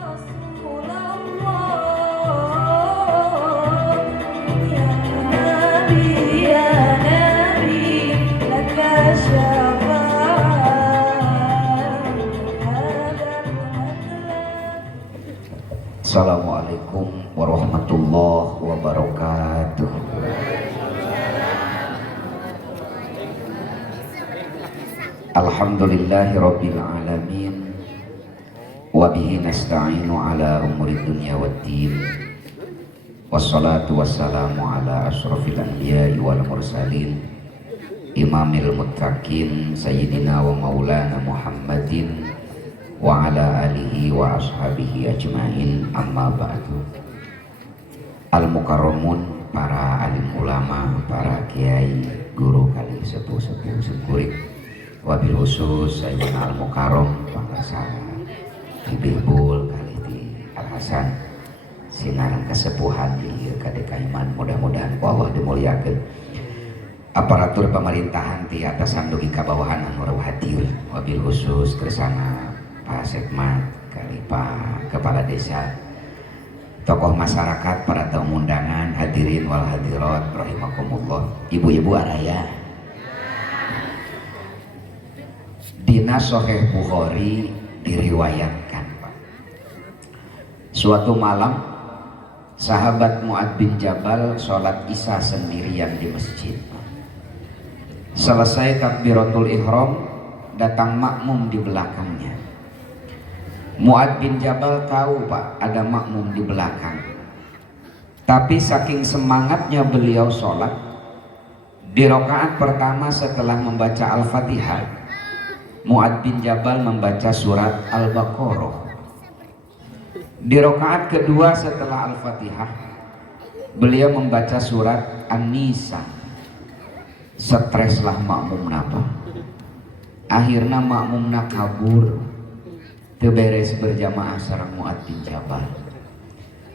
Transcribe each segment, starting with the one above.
Assalamualaikum warahmatullahi wabarakatuh. Alhamdulillahi rabbil alamin. Wabihi nasta'inu ala umuri dunya waddin. Wassalatu wassalamu ala ashrafil anbiya'i wal mursalin, imamil muttaqin sayyidina wa maulana Muhammadin wa ala alihi wa ashabihi ajma'in, amma ba'du. Al-mukarramun, para alim ulama, para kiai, guru kali sepuh-sepuh sekurit, wabil khusus Sayyidina al-mukarram pangasa Ibibul kali di Al-Hasan sinarang kesepuhan di kadekaiman, mudah-mudahan Allah dimuliakeun. Aparatur pemerintahan di atasan dugi kabawahan anu hadir, wabil khusus kersana Pak Sekmat, kali Pak Kepala Desa, tokoh masyarakat, para tamu undangan, hadirin wal hadirat rahimakumullah, ibu-ibu araya. Dina Sahih Bukhari diriwayatkan, Pak, suatu malam sahabat Mu'ad bin Jabal sholat isya sendirian di masjid. Selesai takbiratul ihram, datang makmum di belakangnya. Mu'ad bin Jabal tahu, Pak, ada makmum di belakang. Tapi saking semangatnya beliau sholat, di rakaat pertama setelah membaca Al-Fatihah, Mu'ad bin Jabal membaca surat Al-Baqarah. Di rakaat kedua setelah Al-Fatihah, beliau membaca surat An-Nisa. Streslah makmum napa. Akhirnya makmumna kabur, beres berjamaah sareng Mu'ad bin Jabal.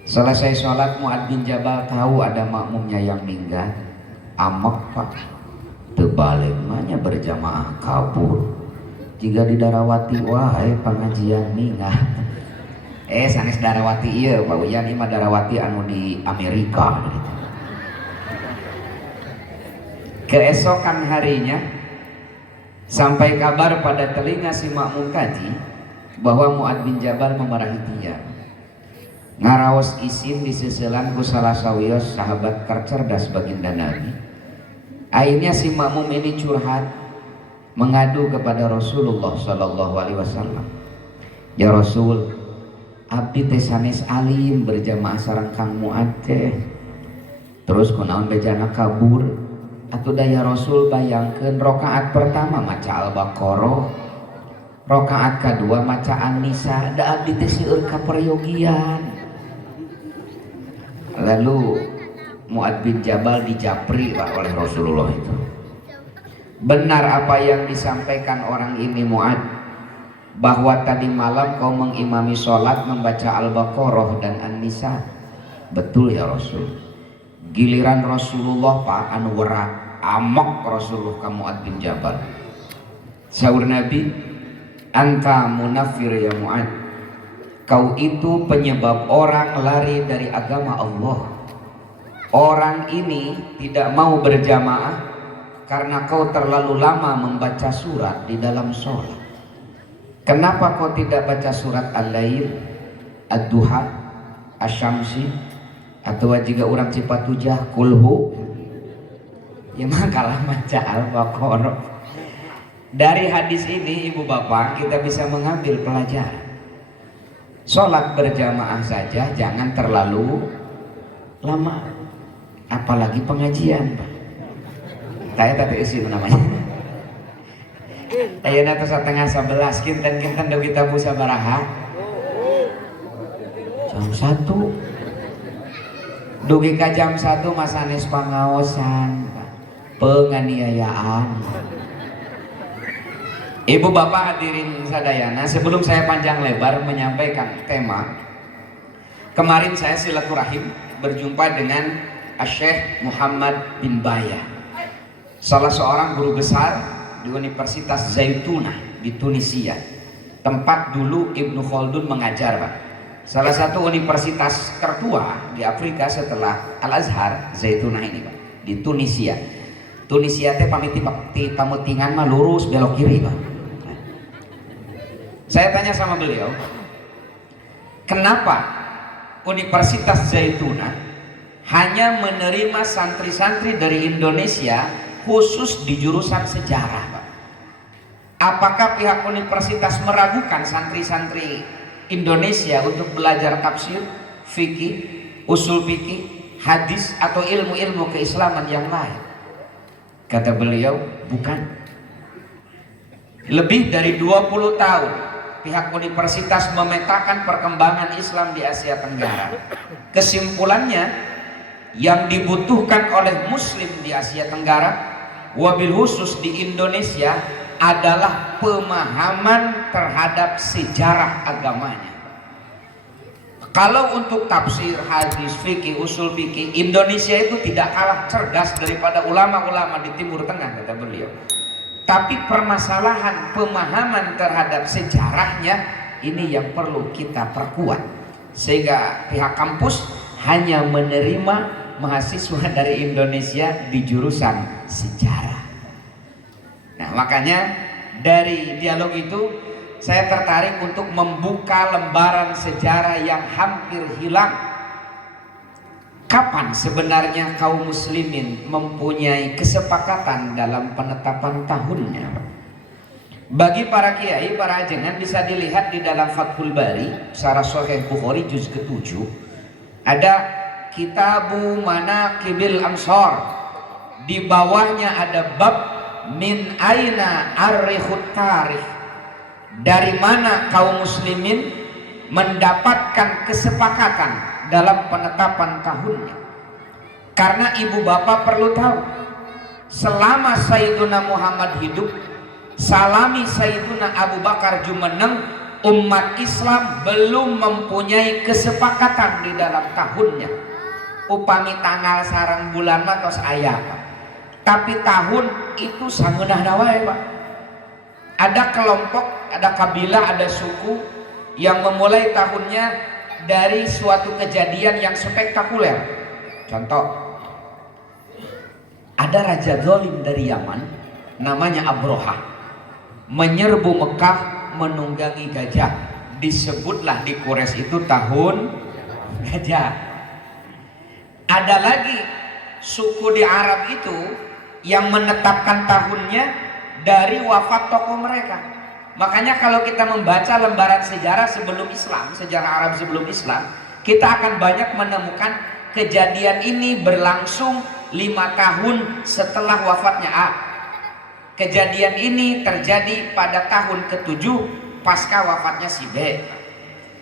Selesai sholat, Mu'ad bin Jabal tahu ada makmumnya yang minggat. Amak, Pak, tebalik mahnya berjamaah kabur. Jika di Darawati, wahai pengajian minggat. Sanes Darawati iya, Pak Uyan, ima Darawati anu di Amerika. Keesokan harinya sampai kabar pada telinga si makmum tadi bahwa Mu'ad bin Jabal memarahi dia. Ngaraos isin diseuselan ku salah sawios sahabat cerdas baginda Nabi. Akhirnya si makmum ini curhat, mengadu kepada Rasulullah sallallahu alaihi wasallam. Ya Rasul, abdi teh sanes alim berjamaah sareng Kang Mu'ad teh. Terus kunaon bejana kabur. Atuh da ya Rasul bayangkeun rakaat pertama maca Al-Baqarah, rakaat kedua maca An-Nisa, da abdi teh seueur kaperyogian. Lalu Mu'ad bin Jabal dijapri, Pak, oleh Rasulullah itu. Benar apa yang disampaikan orang ini, Mu'ad, bahwa tadi malam kau mengimami sholat membaca Al-Baqarah dan An-Nisa? Betul ya Rasul. Giliran Rasulullah, Pak, anu werak amok Rasulullah ka Mu'ad bin Jabal. Saur Nabi, anta munafir ya Mu'ad, kau itu penyebab orang lari dari agama Allah. Orang ini tidak mau berjamaah karena kau terlalu lama membaca surat di dalam sholat. Kenapa kau tidak baca surat Al-Lail, Ad-Duha, Asy-Syamsi, atau jika orang Cipatujah kulhu? Ya makalah baca Al-Baqarah. Dari hadis ini, ibu bapak, kita bisa mengambil pelajaran. Sholat berjamaah saja jangan terlalu lama, apalagi pengajian, Pak. Saya tadi isi namanya. Ayeuna teh 10:30 kinten-kinten deui kita busa baraha. Jam 1. Dugi ka jam 1 masanes pangaosan, Pak. Penganiayaan. Ibu bapak hadirin sadayana, sebelum saya panjang lebar menyampaikan tema, kemarin saya silaturahim berjumpa dengan Syekh Muhammad bin Baya, salah seorang guru besar di Universitas Zaitunah di Tunisia, tempat dulu Ibnu Khaldun mengajar, Pak. Salah satu universitas tertua di Afrika setelah Al-Azhar, Zaitunah ini Pak, di Tunisia. Tunisia teh pamutingan mah lurus belok kiri Pak. Saya tanya sama beliau, kenapa Universitas Zaitunah hanya menerima santri-santri dari Indonesia khusus di jurusan sejarah Pak? Apakah pihak universitas meragukan santri-santri Indonesia untuk belajar tafsir, fikih, usul fikih, hadis atau ilmu-ilmu keislaman yang lain? Kata beliau, bukan. Lebih dari 20 tahun pihak universitas memetakan perkembangan Islam di Asia Tenggara. Kesimpulannya, yang dibutuhkan oleh muslim di Asia Tenggara, wabil khusus di Indonesia, adalah pemahaman terhadap sejarah agamanya. Kalau untuk tafsir, hadis, fikih, usul fikih, Indonesia itu tidak kalah cerdas daripada ulama-ulama di Timur Tengah, kata beliau. Tapi permasalahan pemahaman terhadap sejarahnya ini yang perlu kita perkuat, sehingga pihak kampus hanya menerima mahasiswa dari Indonesia di jurusan sejarah. Nah, makanya dari dialog itu saya tertarik untuk membuka lembaran sejarah yang hampir hilang. Kapan sebenarnya kaum muslimin mempunyai kesepakatan dalam penetapan tahunnya? Bagi para kiai, para ajengan bisa dilihat di dalam Fathul Bari, Syarah Sahih Bukhari juz ke-7, ada Kitabu Manaqibil Ansor. Di bawahnya ada bab min aina arrikhut tarikh, dari mana kaum muslimin mendapatkan kesepakatan dalam penetapan tahunnya. Karena ibu bapak perlu tahu, selama Sayyiduna Muhammad hidup, salami Sayyiduna Abu Bakar Jumeneng, umat Islam belum mempunyai kesepakatan di dalam tahunnya. Upami tanggal sareng bulan mah tos aya Pak, tapi tahun itu sangeunahna wae Pak. Ada kelompok, ada kabilah, ada suku yang memulai tahunnya dari suatu kejadian yang spektakuler. Contoh, ada raja zalim dari Yaman namanya Abroha, menyerbu Mekah menunggangi gajah. Disebutlah di Quraisy itu tahun gajah. Ada lagi suku di Arab itu yang menetapkan tahunnya dari wafat tokoh mereka. Makanya kalau kita membaca lembaran sejarah sebelum Islam, sejarah Arab sebelum Islam, kita akan banyak menemukan kejadian ini berlangsung 5 tahun setelah wafatnya A. Kejadian ini terjadi pada tahun ke-7 pasca wafatnya si B.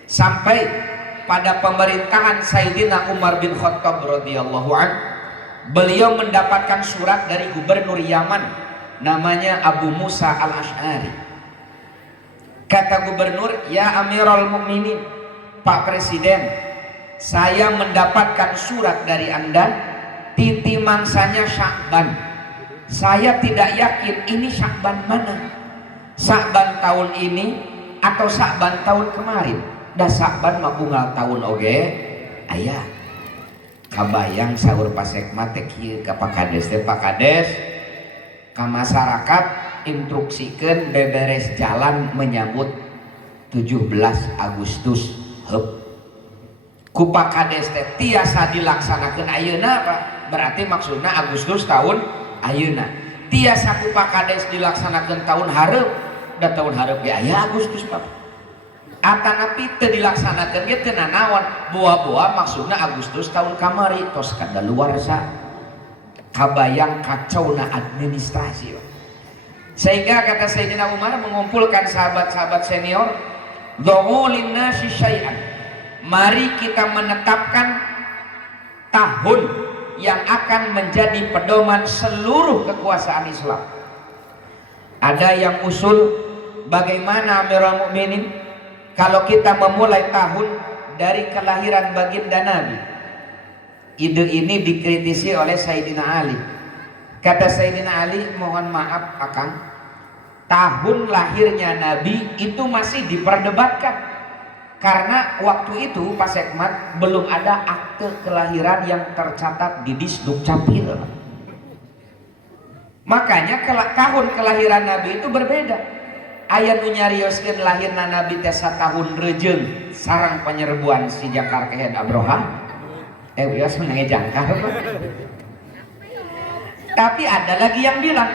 Sampai pada pemerintahan Sayyidina Umar bin Khattab radhiyallahu anhu, beliau mendapatkan surat dari gubernur Yaman namanya Abu Musa al-Ash'ari. Kata gubernur, ya Amirul Mukminin, Pak Presiden, saya mendapatkan surat dari Anda, titi mangsanya Sya'ban. Saya tidak yakin ini Sya'ban mana, Sya'ban tahun ini atau Sya'ban tahun kemarin. Da Sya'ban mah unggal tahun oge aya. Kabayang sahur pasekma teh kieu ka Pak Kades teh, Pak Kades ka masyarakat instruksikeun beberes jalan menyambut 17 Agustus heup. Ku Pak Kades teh tiasa dilaksanakeun ayeuna Pak, berarti maksudna Agustus tahun ayeuna. Tiasa ku Pak Kades dilaksanakeun tahun hareup, da tahun hareup ge aya Agustus Pak. Atanapi teu dilaksanakeun ge teu nanaon, boa-boa maksudna Agustus tahun kamari tos kadaluarsa. Kabayang kacauna administrasi. Sehingga kata Sayyidina Umar mengumpulkan sahabat-sahabat senior, "Da'u linnasi syai'an." Mari kita menetapkan tahun yang akan menjadi pedoman seluruh kekuasaan Islam. Ada yang usul bagaimana Amirul Mukminin kalau kita memulai tahun dari kelahiran baginda Nabi. Ide ini dikritisi oleh Sayyidina Ali. Kata Sayyidina Ali, mohon maaf Akang, tahun lahirnya Nabi itu masih diperdebatkan. Karena waktu itu Pak Sekmat belum ada akte kelahiran yang tercatat di Disduk Capil. Makanya tahun kelahiran Nabi itu berbeda. Aya nu nyarioskeun lahirna Nabi teh satahun rejeung sareng penyerbuan si Jangkar Kehed Abroha. Wios menangi jangkar. Tapi ada lagi yang bilang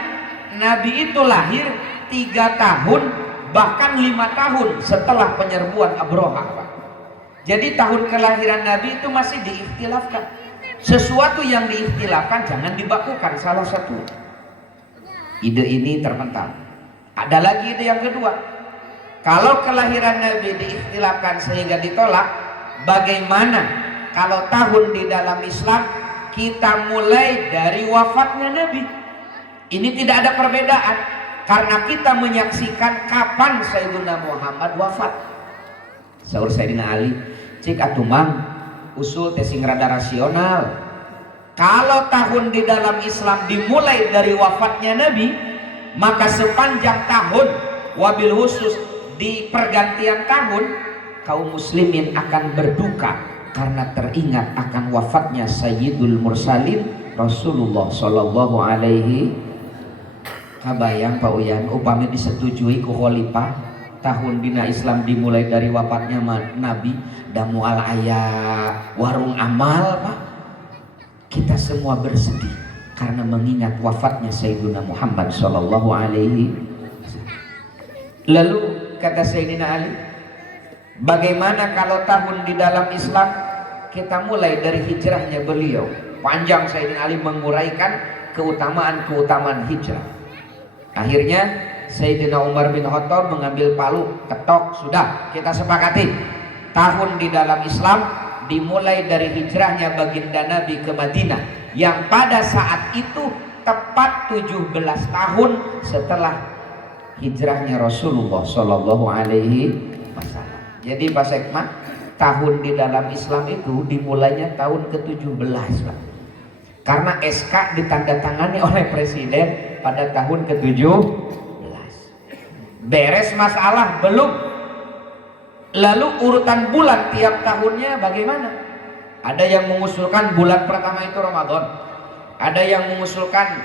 Nabi itu lahir 3 tahun bahkan 5 tahun setelah penyerbuan Abroha. Jadi tahun kelahiran Nabi itu masih diikhtilafkan. Sesuatu yang diikhtilafkan jangan dibakukan salah satu. Ide ini terpental. Ada lagi ide yang kedua. Kalau kelahiran Nabi diikhtilafkan sehingga ditolak, bagaimana kalau tahun di dalam Islam kita mulai dari wafatnya Nabi? Ini tidak ada perbedaan karena kita menyaksikan kapan Sayyidina Muhammad wafat. Saur Sayyidina Ali, cik atumang usul tesing rada rasional. Kalau tahun di dalam Islam dimulai dari wafatnya Nabi, maka sepanjang tahun wabil khusus di pergantian tahun kaum muslimin akan berduka karena teringat akan wafatnya Sayyidul Mursalin Rasulullah Sallallahu Alaihi. Kabayang Pak Uyan upami disetujui ku khalifah tahun dina Islam dimulai dari wafatnya Nabi dan mual aya warung amal Pak, kita semua bersedih karena mengingat wafatnya Sayyidina Muhammad Sallallahu Alaihi. Lalu kata Sayyidina Ali, bagaimana kalau tahun di dalam Islam kita mulai dari hijrahnya beliau? Panjang Sayyidina Ali menguraikan keutamaan-keutamaan hijrah. Akhirnya Sayyidina Umar bin Khattab mengambil palu, ketok, sudah kita sepakati tahun di dalam Islam dimulai dari hijrahnya baginda Nabi ke Madinah yang pada saat itu tepat 17 tahun setelah hijrahnya Rasulullah Shallallahu Alaihi Wasallam. Jadi Pak Sekmat, tahun di dalam Islam itu dimulainya tahun ke-17 Pak. Karena SK ditandatangani oleh Presiden pada tahun ke-17. Beres masalah belum. Lalu urutan bulan tiap tahunnya bagaimana? Ada yang mengusulkan bulan pertama itu Ramadan, ada yang mengusulkan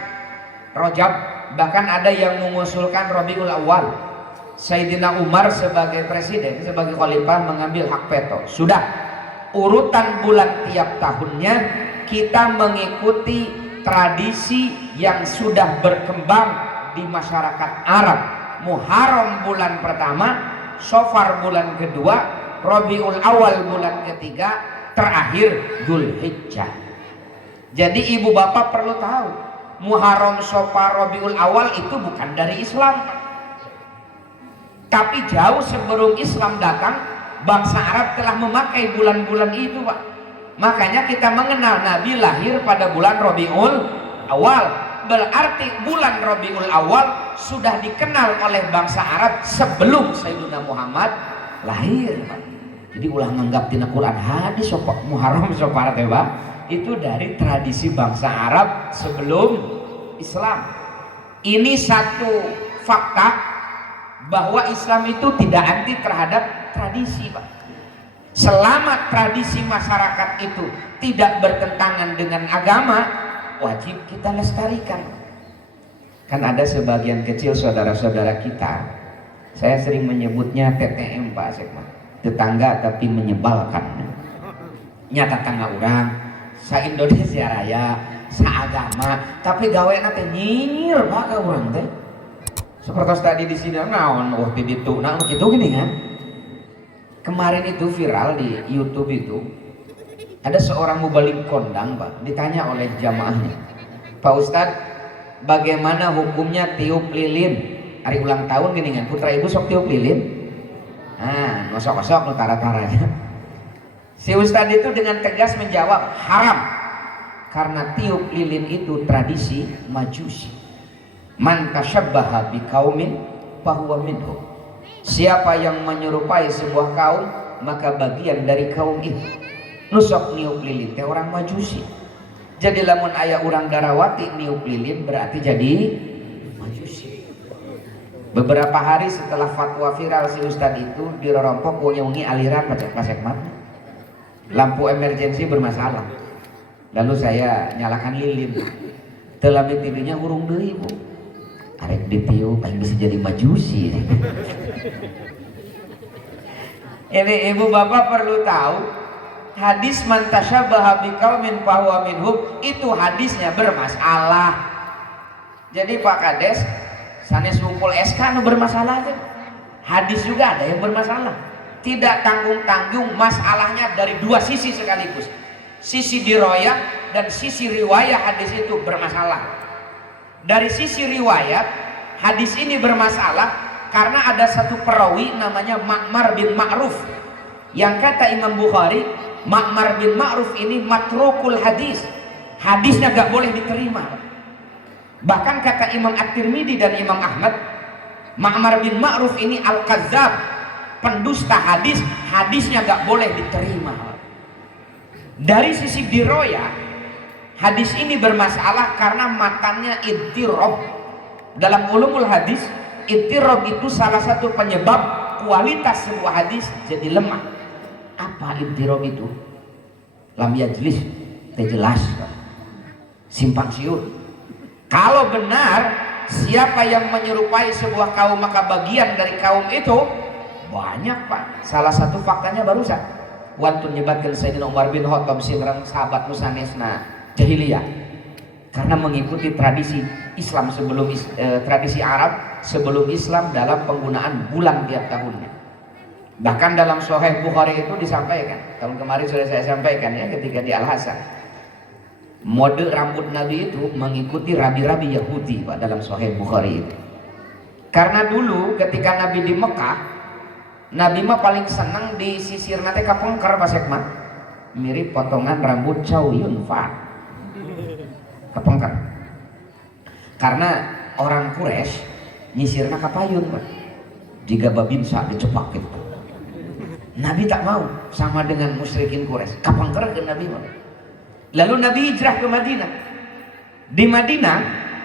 Rajab, bahkan ada yang mengusulkan Rabiul Awal. Sayyidina Umar sebagai presiden, sebagai khalifah mengambil hak veto. Sudah, urutan bulan tiap tahunnya kita mengikuti tradisi yang sudah berkembang di masyarakat Arab. Muharram bulan pertama, Safar bulan kedua, Rabiul Awal bulan ketiga, terakhir Dzulhijjah. Jadi ibu bapak perlu tahu, Muharram, Safar, Rabiul Awal itu bukan dari Islam. Tapi jauh sebelum Islam datang, bangsa Arab telah memakai bulan-bulan itu Pak. Makanya kita mengenal Nabi lahir pada bulan Rabiul Awal. Berarti bulan Rabiul Awal sudah dikenal oleh bangsa Arab sebelum Sayyidina Muhammad lahir Pak. Jadi ulah nganggap tina Quran hadis Muharram Safar teh Pak, itu dari tradisi bangsa Arab sebelum Islam. Ini satu fakta bahwa Islam itu tidak anti terhadap tradisi Pak. Selama tradisi masyarakat itu tidak bertentangan dengan agama, wajib kita lestarikan. Kan ada sebagian kecil saudara-saudara kita, saya sering menyebutnya TTM Pak Sekmat, tetangga tapi menyebalkan. Nyata tetangga orang sa-Indonesia Raya, sa-agama, tapi gawe teh nyinyir Pak ka urang teh. Seperti tadi di sini naon waktu itu, nah gitu gini kan. Kemarin itu viral di YouTube itu, ada seorang mubalik kondang Pak, ditanya oleh jamaahnya, Pak Ustadz, bagaimana hukumnya tiup lilin? Hari ulang tahun gini kan, putra ibu sok tiup lilin? Nah, ngosok-ngosok nutara-taranya. Si Ustadz itu dengan tegas menjawab, haram. Karena tiup lilin itu tradisi Majusi. Man tasyabbaha biqaumin fahuwa minhum. Siapa yang menyerupai sebuah kaum, maka bagian dari kaum itu. Nusok niup lilin teh orang Majusi. Jadi lamun aya urang Darawati niup lilin berarti jadi Majusi. Beberapa hari setelah fatwa viral si Ustadz itu dirorompok ungi aliran Pak Sekmat. Lampu emergensi bermasalah. Lalu saya nyalakan lilin. Telah tidinya hurung deui Bu. Arek ditiup paling bisa jadi majusi. Ini ibu bapak perlu tahu, hadis man tasyabbaha biqaumin fahuwa minhum itu hadisnya bermasalah. Jadi Pak Kades sanes ngumpul SK nu bermasalah kan? Hadis juga ada yang bermasalah. Tidak tanggung-tanggung masalahnya dari dua sisi sekaligus. Sisi diroyah dan sisi riwayah hadis itu bermasalah. Dari sisi riwayat hadis ini bermasalah karena ada satu perawi namanya Ma'mar bin Ma'ruf yang kata Imam Bukhari Ma'mar bin Ma'ruf ini matrukul hadis, hadisnya gak boleh diterima. Bahkan kata Imam At-Tirmidzi dan Imam Ahmad, Ma'mar bin Ma'ruf ini al-kazzab, pendusta hadis, hadisnya gak boleh diterima. Dari sisi diroya hadis ini bermasalah karena matanya idtirab. Dalam ulumul hadis idtirab itu salah satu penyebab kualitas sebuah hadis jadi lemah. Apa idtirab itu? Lam yajlis, teh jelas, simpang siur. Kalau benar siapa yang menyerupai sebuah kaum maka bagian dari kaum itu banyak Pak. Salah satu faktanya barusan wantun nyebatkan Sayyidina Umar bin Khattab sinrang sahabat nusanesna jahiliyah karena mengikuti tradisi Islam sebelum tradisi Arab sebelum Islam dalam penggunaan bulan tiap tahunnya. Bahkan dalam Sahih Bukhari itu disampaikan, tahun kemarin sudah saya sampaikan ya ketika di Al-Hasan, mode rambut Nabi itu mengikuti rabi-rabi Yahudi Pak dalam Sahih Bukhari itu. Karena dulu ketika Nabi di Mekah, Nabi mah paling senang disisir nate kapengker Pak Sekmat, mirip potongan rambut Chow Yun Fat, kapengker. Karena orang Quraisy nyisirna kapayun Pak, jika babinsa dicepak gitu. Nabi tak mau sama dengan musyrikin Quraisy, kapengker ke Nabi mah. Lalu Nabi hijrah ke Madinah. Di Madinah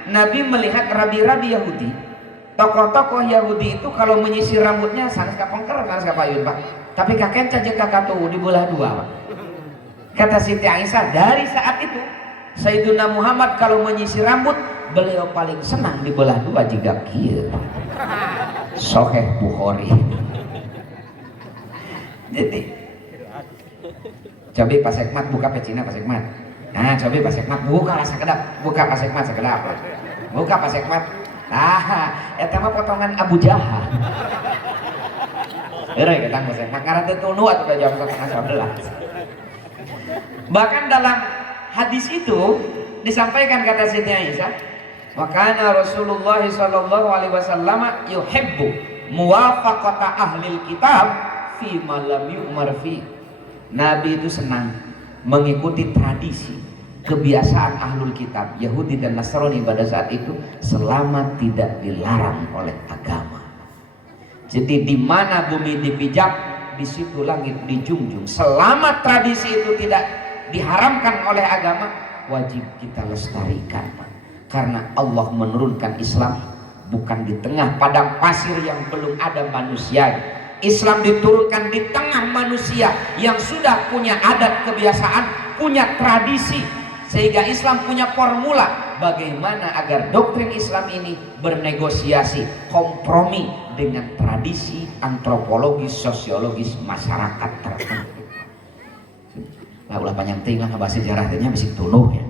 Nabi melihat rabi-rabi Yahudi. Tokoh-tokoh Yahudi itu kalau menyisir rambutnya sanes kapengker, sanes kapayun Pak. Tapi kakek cajek kakak tuh dibelah dua Pak. Kata Siti Aisyah, dari saat itu Sayyidina Muhammad kalau menyisir rambut beliau paling senang dibelah dua jika kieu. Sahih Bukhari. Jadi coba Pak Sekmat buka pecina Pak Sekmat. Nah coba Pak Sekmat buka lah sekedap, buka Pak Sekmat sekedap, buka Pak Sekmat. Nah, eta mah potongan Abu Jahal. Eueuh kita Pak Sekmat ngaran teu tunu atuh jam 11. Bahkan dalam hadis itu disampaikan kata Siti Aisyah, wa kana Rasulullah sallallahu alaihi wasallam yuhibbu muwafaqata ahlil kitab fi ma lam yu'mar fi. Nabi itu senang mengikuti tradisi kebiasaan ahlul kitab Yahudi dan Nasrani pada saat itu selama tidak dilarang oleh agama. Jadi di mana bumi dipijak di situ langit dijunjung. Selama tradisi itu tidak diharamkan oleh agama wajib kita lestarikan karena Allah menurunkan Islam bukan di tengah padang pasir yang belum ada manusia. Islam diturunkan di tengah manusia yang sudah punya adat kebiasaan, punya tradisi, sehingga Islam punya formula bagaimana agar doktrin Islam ini bernegosiasi, kompromi dengan tradisi antropologis, sosiologis masyarakat tertentu. Lah ulah panjang ting lah bahasa sejarah teh nya bisi tunuh ya.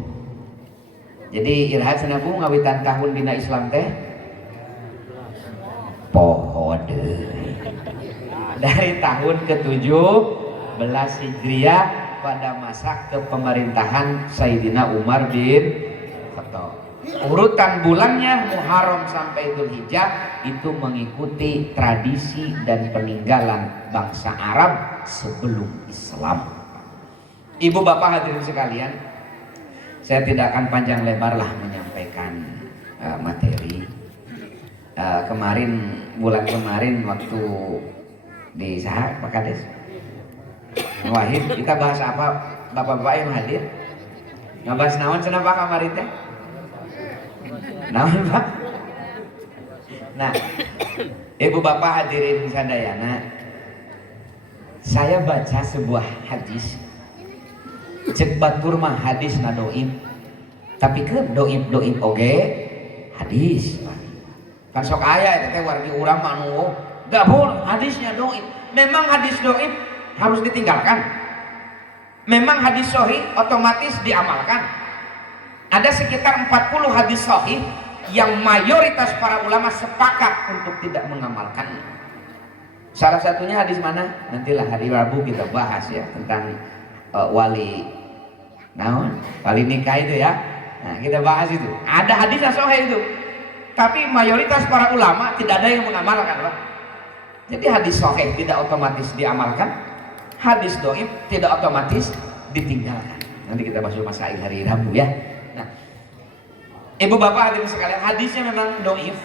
Jadi iraha sanabu ngawitan tahun dina Islam teh pohode dari tahun ke-17 Hijriah pada masa kepemerintahan Sayyidina Umar bin Khattab. Urutan bulannya Muharram sampai Dzulhijjah itu mengikuti tradisi dan peninggalan bangsa Arab sebelum Islam. Ibu bapak hadirin sekalian, saya tidak akan panjang lebar lah menyampaikan materi. Bulan kemarin waktu di Saha Pak Kades Wahid kita bahas apa bapak-bapak yang hadir ngabahas naon cenah Pak kemarin teh naon Pak Nah, ibu bapak hadirin sadayana, saya baca sebuah hadis. Cek batur mah hadis na doib, tapi ke doib oge hadis. Kan sok aya eta teh wargi urang mah anu gabung hadisnya doib. Memang hadis doib harus ditinggalkan. Memang hadis sahih otomatis diamalkan. Ada sekitar 40 hadis sahih yang mayoritas para ulama sepakat untuk tidak mengamalkannya. Salah satunya hadis mana? Nantilah hari Rabu kita bahas ya tentang wali nikah itu ya. Nah, kita bahas itu. Ada hadis yang sahih itu. Tapi mayoritas para ulama tidak ada yang mengamalkan, Pak. Jadi hadis sahih tidak otomatis diamalkan, hadis dhaif tidak otomatis ditinggalkan. Nanti kita bahas masail hari Rabu ya. Nah, ibu bapak hadirin sekalian, hadisnya memang dhaif,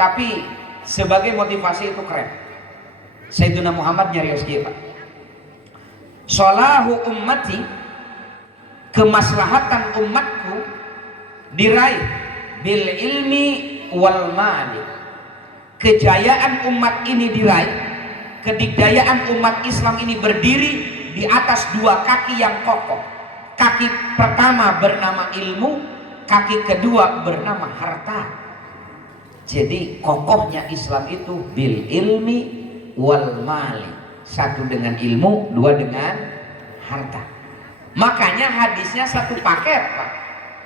tapi sebagai motivasi itu keren. Sayyidina Muhammad nyarios kieu, Pak. Salahu ummati, kemaslahatan umatku diraih bil ilmi wal mali. Kejayaan umat ini diraih, kedikdayaan umat Islam ini berdiri di atas dua kaki yang kokoh. Kaki pertama bernama ilmu, kaki kedua bernama harta. Jadi kokohnya Islam itu bil ilmi wal mali. Satu dengan ilmu, dua dengan harta. Makanya hadisnya satu paket, Pak.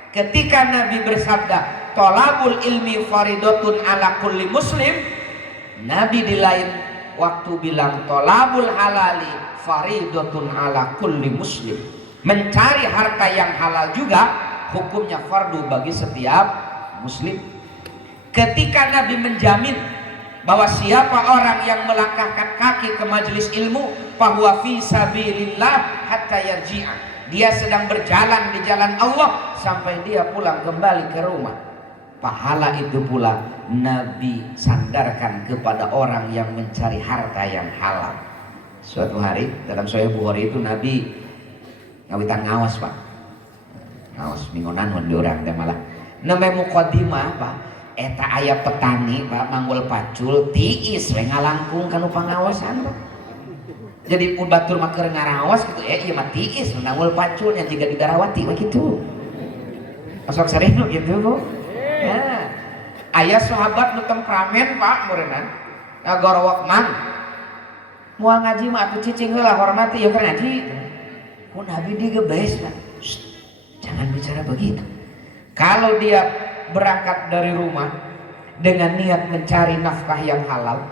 Ketika Nabi bersabda tolabul ilmi faridatun ala kulli muslim, Nabi di lain waktu bilang tolabul halali faridatun ala kulli muslim. Mencari harta yang halal juga hukumnya fardu bagi setiap muslim. Ketika Nabi menjamin bahwa siapa orang yang melangkahkan kaki ke majelis ilmu bahwa fi sabilillah hatta yarji'a, dia sedang berjalan di jalan Allah sampai dia pulang kembali ke rumah. Pahala itu pula Nabi sandarkan kepada orang yang mencari harta yang halal. Suatu hari dalam Sahih Bukhari itu Nabi ngawitan ngawas, Pak. Ngawas mingonan mun diurang teh malah. Namanya muqaddimah, Pak. Eta aya petani, Pak, manggul pacul tiis we ngalangkung kanu pangawasan, Pak. Jadi batur mah keur ngaraos gitu, ieu mah tiis nanggul pacul yang jiga di Darawati we kitu. Masuk sareng gitu, Bu. Ya. Aya sahabat nu temperamen, Pak, meureunna. Ngagorowok man. Moal ngaji mah atuh cicing heula hormati ya keur ngaji. Ku Nabi digebes, Pak. Jangan bicara begitu. Kalau dia berangkat dari rumah dengan niat mencari nafkah yang halal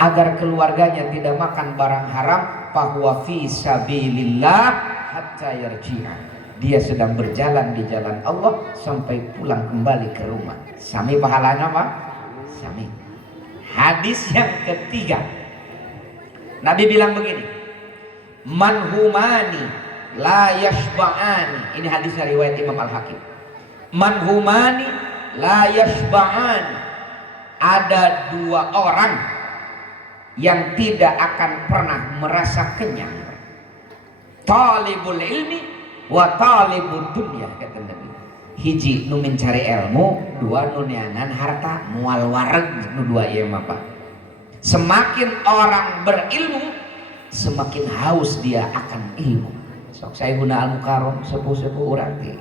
agar keluarganya tidak makan barang haram, bahwa fi sabilillah hatta yarji'a, dia sedang berjalan di jalan Allah sampai pulang kembali ke rumah. Sami pahalanya, Pak? Sami. Hadis yang ketiga, Nabi bilang begini, manhumani la yashba'ani. Ini hadis dari riwayat Imam Al-Hakim. Manhumani la yashba'ani, ada dua orang yang tidak akan pernah merasa kenyang. Talibul ilmi wa talibud dunya, kata Nabi. Hiji nu mencari ilmu, dua nu neangan harta, moal wareg nu dua ieu mah, Pak. Semakin orang berilmu, semakin haus dia akan ilmu. Sok Sayyiduna Al-Mukarram sepuh-sepuh urang di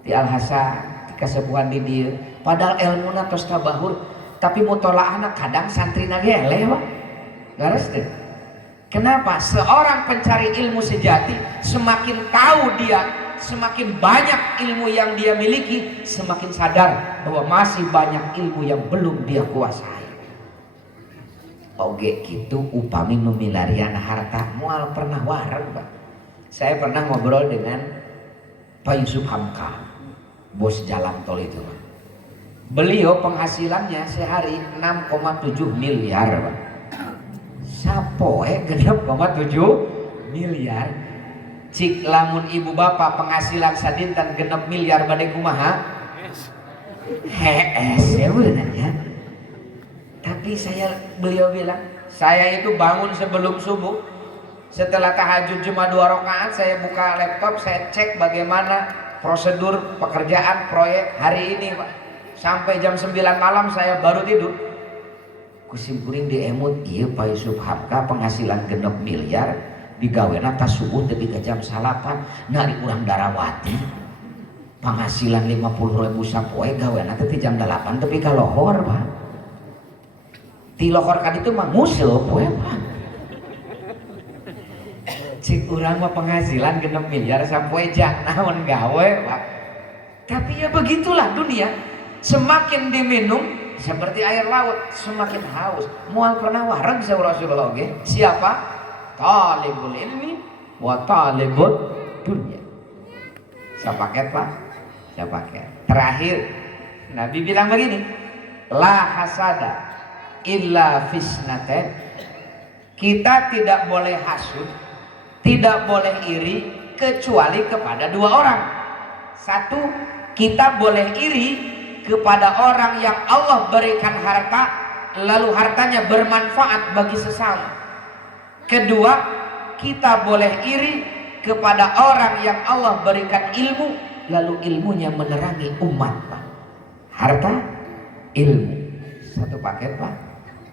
di Al-Hasan kasepuhan di dieu, padahal ilmuna tos tabahur, tapi mutolaahna kadang santrina ge eleh, Pak. Gares teh. Kenapa? Seorang pencari ilmu sejati semakin tahu dia, semakin banyak ilmu yang dia miliki, semakin sadar bahwa masih banyak ilmu yang belum dia kuasai. Oge kitu upami nu milarian harta moal pernah wareg, Pak. Saya pernah ngobrol dengan Pak Yusuf Hamka, bos jalan tol itu, Pak. Beliau penghasilannya sehari 6,7 miliar, Pak. Sapoe 6,7 miliar. Cik lamun ibu bapak penghasilan sadinten 6 miliar bade kumaha? Hees ya benernya. Tapi beliau bilang, saya itu bangun sebelum subuh. Setelah tahajud cuma 2 rakaat, saya buka laptop, saya cek bagaimana prosedur pekerjaan proyek hari ini, Pak. Sampai jam 9 malam saya baru tidur. kusimkuring diemut iya Pak Yusuf Hamka penghasilan 6 miliar digawena tas subuh tapi ke jam 8 nari urang Darawati penghasilan 50.000 sapoe gawena teh jam 8 tapi ka lohor Pak ti lohor kan itu mah nguseup we Pak cik urang mah penghasilan 6 miliar sapoe jang naon gawe Pak tapi ya begitulah dunia semakin diminum seperti air laut semakin haus moal pernah wareg sa Rasulullah ge siapa talibul ilmi wa talibul dunya sapaket Pak sapaket terakhir Nabi bilang begini la hasada illa fisnaten kita tidak boleh hasud tidak boleh iri kecuali kepada dua orang satu kita boleh iri kepada orang yang Allah berikan harta lalu hartanya bermanfaat bagi sesama. Kedua, kita boleh iri kepada orang yang Allah berikan ilmu lalu ilmunya menerangi umat Pak. Harta, ilmu. Satu paket Pak.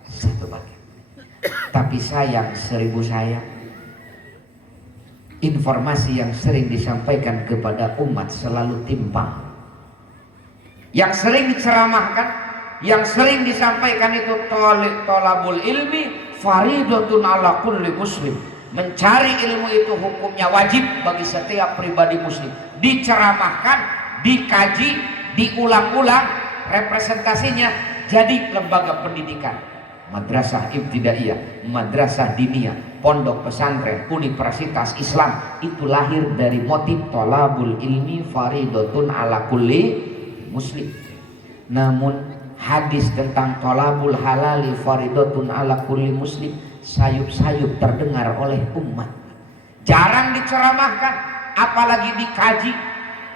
Satu paket. Tapi sayang 1000 sayang. Informasi yang sering disampaikan kepada umat selalu timpang. Yang sering diceramahkan, yang sering disampaikan itu tolabul ilmi faridatun ala kulli muslim. Mencari ilmu itu hukumnya wajib bagi setiap pribadi muslim. Diceramahkan, dikaji, diulang-ulang, representasinya jadi lembaga pendidikan. Madrasah ibtidaiyah, madrasah diniyah, pondok pesantren, universitas Islam itu lahir dari motif tolabul ilmi faridatun ala kulli muslim. Namun hadis tentang tolabul halali faridatun ala kulli muslim sayup-sayup terdengar oleh umat, jarang diceramahkan apalagi dikaji.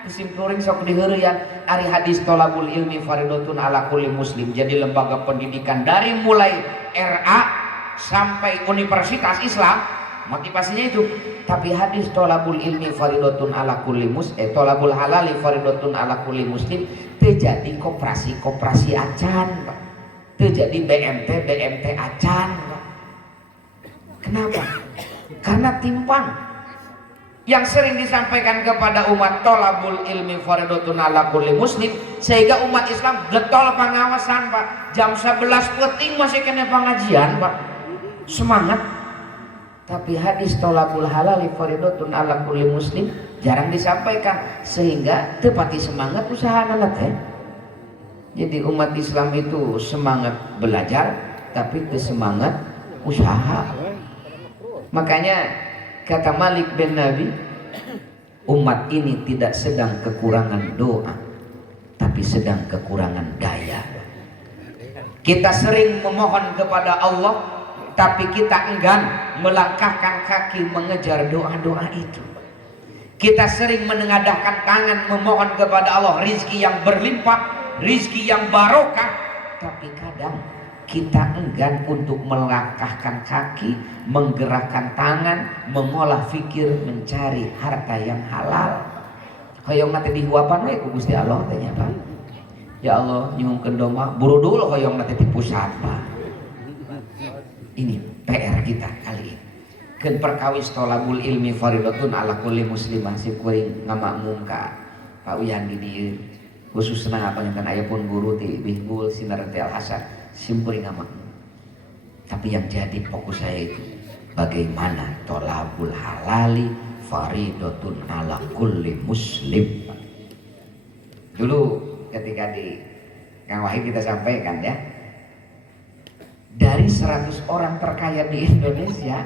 Kusimkuring sok diheureyan ari hadis tolabul ilmi faridatun ala kulli muslim jadi lembaga pendidikan dari mulai RA sampai Universitas Islam motivasinya itu. Tapi hadis tolabul ilmi faridatun ala kulli tolabul halali faridatun ala kulli muslim terjadi koperasi acan Pak. Terjadi BMT acan Pak. Kenapa? Karena timpang. Yang sering disampaikan kepada umat tolabul ilmi faridatun ala kulli muslim sehingga umat Islam getol pengawasan Pak. Jam 11 peting masih kena pengajian Pak. Semangat. Tapi hadis tolabul halali faridatun ala kulli muslim jarang disampaikan sehingga tepati semangat usaha anak teh. Jadi umat Islam itu semangat belajar tapi semangat usaha. Makanya kata Malik bin Nabi, umat ini tidak sedang kekurangan doa tapi sedang kekurangan daya. Kita sering memohon kepada Allah tapi kita enggan melangkahkan kaki mengejar doa-doa itu. Kita sering menengadahkan tangan memohon kepada Allah rizki yang berlimpah, rizki yang barokah, tapi kadang kita enggan untuk melangkahkan kaki, menggerakkan tangan, mengolah fikir mencari harta yang halal. Hoyong nanti dihuapan we ku Gusti Allah tanya Pak. Ya Allah nyuhunkeun doma buru dulu hoyong nanti di pusat Pak. Ini PR kita kali ini. Keun perkawis tolabul ilmi faridatun ala kulli muslimah si kuring ngamakmum ka Pak Uyan di dieu khususna panjenengan aya pun guru ti Bihbul Sinar Al Hasan simpuring ngamakmum. Tapi yang jadi fokus saya itu bagaimana tolabul halali faridatun ala kulli muslim. Dulu ketika di Kang Wahid kita sampaikan ya, dari 100 orang terkaya di Indonesia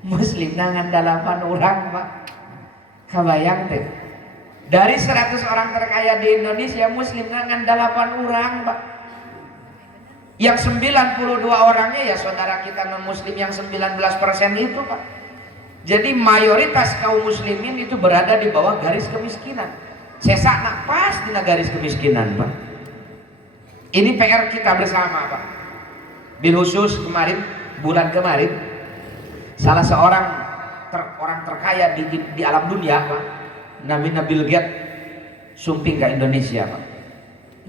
muslim nangan 8 orang Pak. Kabayang teh. Dari 100 orang terkaya di Indonesia muslim nangan 8 orang Pak. Yang 92 orangnya ya saudara kita non muslim yang 19% itu Pak. Jadi mayoritas kaum muslimin itu berada di bawah garis kemiskinan. Sesakna pas di garis kemiskinan Pak. Ini PR kita bersama Pak. Bil khusus kemarin, bulan kemarin, salah seorang orang terkaya di alam dunia Pak, namanya Bill Gates, sumping ke Indonesia Pak.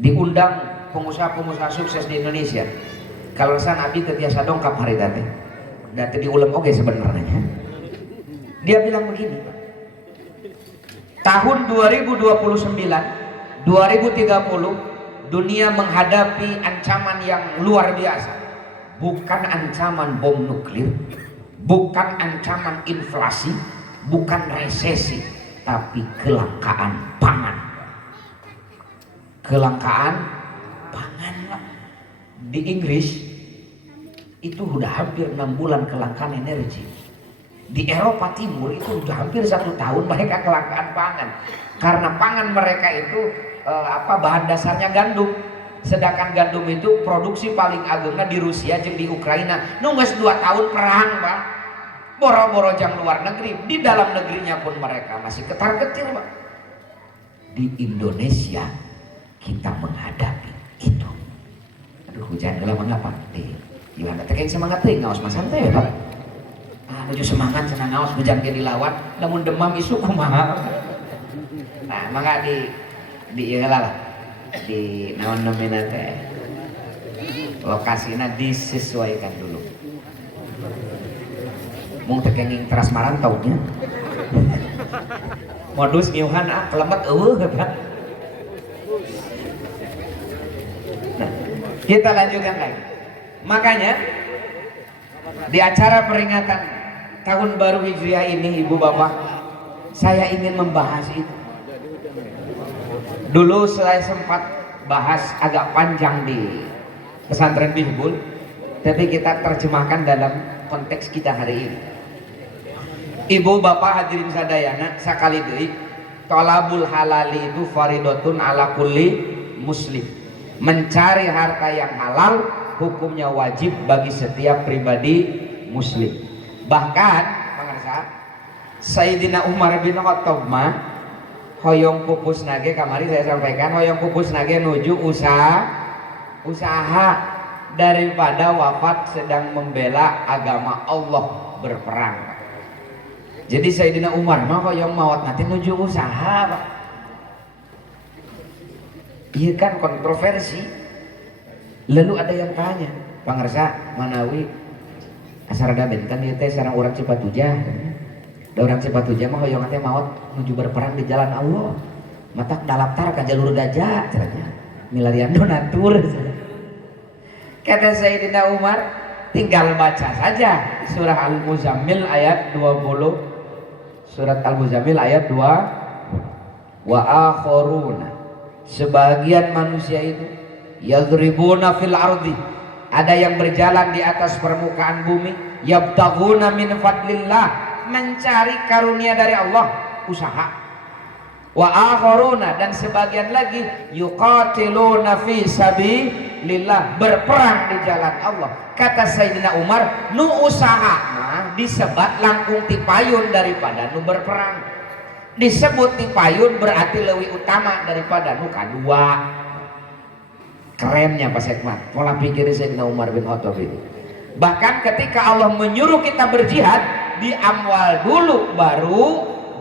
Diundang pengusaha-pengusaha sukses di Indonesia. Kalau san abdi teu tiasa dongkap hari teh. Da teu diulang oge sebenarnya. Dia bilang begini, Pak. Tahun 2029, 2030 dunia menghadapi ancaman yang luar biasa. Bukan ancaman bom nuklir, bukan ancaman inflasi, bukan resesi, tapi kelangkaan pangan. Kelangkaan pangan, Pak. Di Inggris itu udah hampir 6 bulan kelangkaan energi. Di Eropa Timur itu udah hampir 1 tahun mereka kelangkaan pangan. Karena pangan mereka itu bahan dasarnya gandum. Sedangkan gandum itu produksi paling agengna di Rusia jeung di Ukraina. Nunggus 2 tahun perang, Pak. Boro-boro jang luar negeri, di dalam negerinya pun mereka masih ketar-ketir, Pak. Di Indonesia kita menghadapi itu. Aduh, hujan geula mangapa? Di gimana teh semangat teh ngaos mah santai ya, Pak. Menuju semangat cenah ngaos hujan ge dilawan, lamun demam isu kumaha. Nah, mangga di ieu lah. Di naon namina teh. Lokasina disesuaikan dulu. Mung teu kenging teras marantau nya. Modus ngiuhan pelemet eueuh Pak. Nah, kita lanjutkan lagi. Makanya di acara peringatan Tahun Baru Hijriah ini, Ibu Bapak, saya ingin membahas itu. Dulu saya sempat bahas agak panjang di pesantren Bihbul, tapi kita terjemahkan dalam konteks kita hari ini. Ibu Bapak hadirin sadayana, sakali deui thalabul halali itu faridatun ala kulli muslim. Mencari harta yang halal hukumnya wajib bagi setiap pribadi muslim. Bahkan pangarsa Sayyidina Umar bin Khattab mah hoyong pupus nage kamari saya sampaikan, hoyong pupus nage nuju usaha daripada wafat sedang membela agama Allah berperang. Jadi Sayyidina Umar mah hoyong maut nanti nuju usaha, Pak. Iya kan kontroversi. Lalu ada yang tanya, pangarsa manawi asarada benten ieu teh sareng urang Cipatujah. Da urang Cipatujah mah hoyong teh maot nuju berperang di jalan Allah. Matak daftar ka jalur gajah cenah. Milarian donatur. Kata Sayyidina Umar, tinggal baca saja surah Al-Muzammil ayat 20. Surat Al-Muzammil ayat 2. Wa akharuna, sebagian manusia itu yadribuna fil ardi, ada yang berjalan di atas permukaan bumi, yabtaghuna min fadlillah, mencari karunia dari Allah, usaha. Wa akharuna, dan sebagian lagi yuqatiluna fi sabilillah, berperang di jalan Allah. Kata Sayyidina Umar, nu usaha mah disebat langkung tipayun daripada nu berperang. Disebut tipayun berarti leuwih utama daripada nu kadua. Kerennya Pak Sekmat pola pikir Sayyidina Umar bin Khattab itu. Bahkan ketika Allah menyuruh kita berjihad, di amwal dulu baru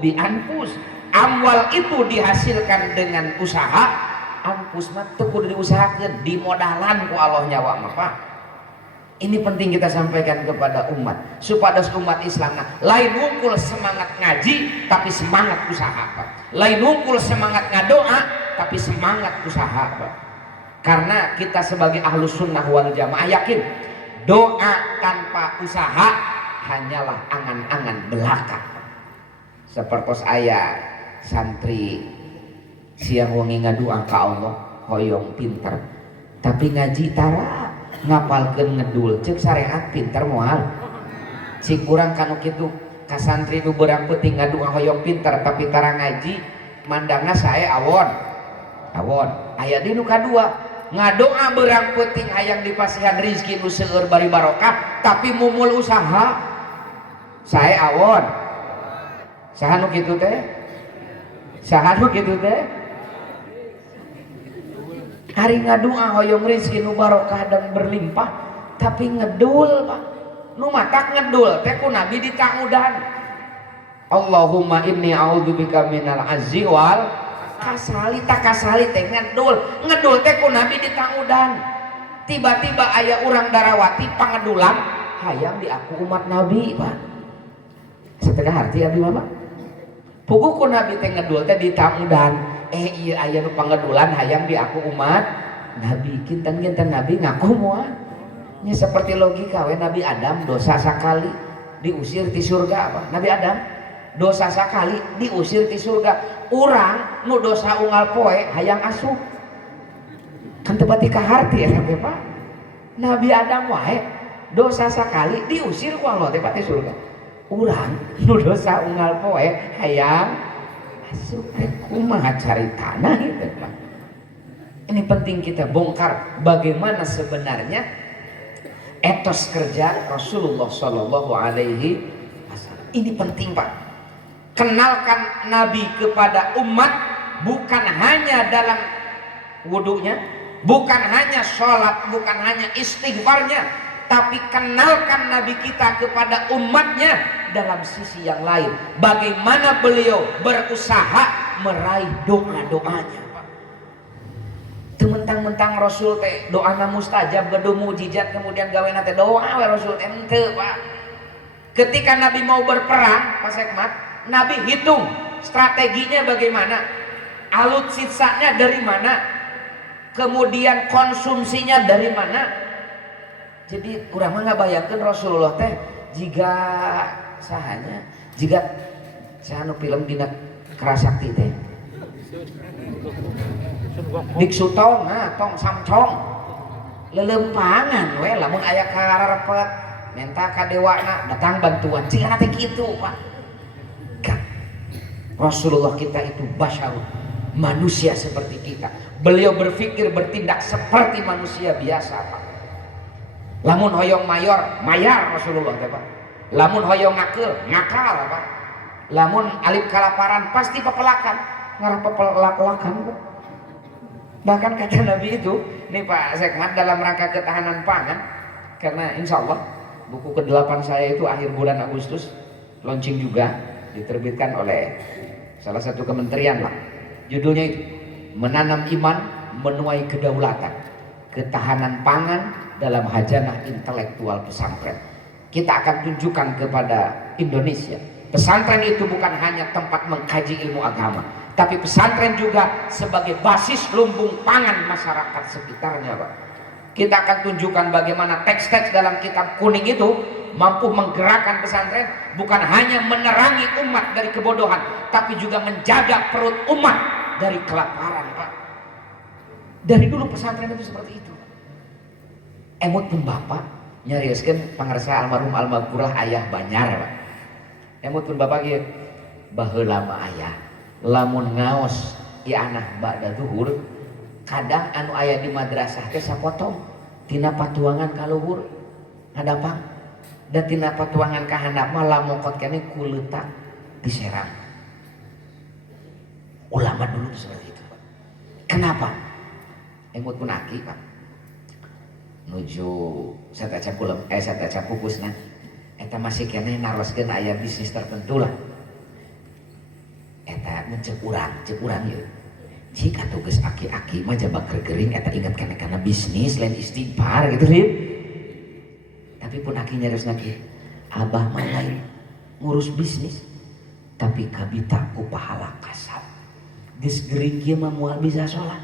di anfus. Amwal itu dihasilkan dengan usaha, anfus mah teu kudu diusahakeun, dimodalan ku Allah nyawa mah, Pak. Ini penting kita sampaikan kepada umat, supaya umat Islam lain wungkul semangat ngaji tapi semangat usaha, Pak. Lain wungkul semangat ngadoa tapi semangat usaha, Pak. Karena kita sebagai ahlus sunnah wal jamaah yakin doa tanpa usaha hanyalah angan-angan belaka. Seperti aya santri siang wengi ngadoa ka Allah hoyong pinter tapi ngaji tara ngapalkeun ngedul ceuk syariat pinter moal. Cik urang kanu kitu ka santri nu beurang peuting ngadoa hoyong pinter tapi tara ngaji mandangna sae awon. Aya di nu kadua ngadoa beurang peuting hayang dipasihan rezeki nu seueur bari barokah tapi mumul usaha sae awon. Saha nu kitu teh? Hari ngadoa hoyong rezeki nu barokah dan berlimpah tapi ngedul, Pak. Nu matak ngedul teh ku Nabi ditaudan. Allahumma inni a'udzubika minal azzi wal kasali, tak kasali teh ngedul teh ku Nabi ditaudan. tiba-tiba aya urang Darawati pangedulang hayang diaku umat Nabi Pak. Setengah harti abdi mah puguh ku Nabi teh ngedul teh ditamudan ieu aya nu pangedulan hayang diaku umat Nabi. Kinten-kinten Nabi ngaku moal nya seperti logika we Nabi Adam dosa sakali diusir ti surga apa Nabi Adam dosa sakali diusir ti surga. Urang nu dosa unggal poe hayang asup kan teu pati kaharti ya Pak. Nabi Adam wae dosa sakali diusir ku Allah teh pati surga. Urang nu dosa unggal poe hayang asup kumaha caritana gitu Pak. Ini penting kita bongkar bagaimana sebenarnya etos kerja Rasulullah Shallallahu Alaihi Wasallam. Ini penting Pak. Kenalkan Nabi kepada umat bukan hanya dalam wudhunya, bukan hanya sholat, bukan hanya istighfarnya, tapi kenalkan Nabi kita kepada umatnya dalam sisi yang lain. Bagaimana beliau berusaha meraih doa-doanya. Mentang-mentang Rasul teh doana mustajab gedo mujizat kemudian gawena teh doa we Rasul teh henteu Pak. Ketika Nabi mau berperang Pak Sekmat, Nabi hitung strateginya bagaimana, alutsisanya dari mana, kemudian konsumsinya dari mana. Jadi urang mah ngabayangkeun Rasulullah teh jiga sahanya, jiga sahanu film dina Kerasakti teh biksu tong, tong samcong lelempangan we lamun aya karepet minta ka dewana datang bantuan cingana teh kitu Pak. Rasulullah kita itu basyar manusia seperti kita. Beliau berpikir bertindak seperti manusia biasa Pak. Lamun hoyong mayar Rasulullah teh Pak. Lamun hoyong ngakal Pak. Lamun alip kalaparan pasti pepelakan ngarep pepelak-pelakan Pak. Bahkan kata Nabi itu, nih Pak Sekmat dalam rangka ketahanan pangan, karena insya Allah buku ke-8 saya itu akhir bulan Agustus launching juga, diterbitkan oleh salah satu kementerian lah. Judulnya itu menanam iman menuai kedaulatan, ketahanan pangan dalam hajanah intelektual pesantren. Kita akan tunjukkan kepada Indonesia, pesantren itu bukan hanya tempat mengkaji ilmu agama, tapi pesantren juga sebagai basis lumbung pangan masyarakat sekitarnya Pak. Kita akan tunjukkan bagaimana teks-teks dalam kitab kuning itu mampu menggerakkan pesantren, bukan hanya menerangi umat dari kebodohan, tapi juga menjaga perut umat dari kelaparan Pak. Dari dulu pesantren itu seperti itu. Emut pun Bapak nyarioskeun pangarsa almarhum almarhumah ayah Banyar Pak. Emut pun Bapak kieu baheula mah ayah lamun ngaos ya anak ba'da zuhur kadang anu aya di madrasah teh sapotong tina patuangan ka luhur ngadapang dan tina patuangan ka handap mah lamongkot keneh ku leutak diserang. Ulama dulu seperti itu Pak. Kenapa? Emut pun aki Pak nuju sataca kulem sataca pupusna eta masih keneh naroskeun aya bisnis tertentu lah. Eta mencek urang yuk jika tugas aki-aki mah jabak gergering eta ingat karena bisnis lain istighfar gitu Lip. Tapi pun aki nyarios lagi abah mah lain ngurus bisnis tapi kabita ku pahala kasab. Geus gering kieu mah moal bisa sholat,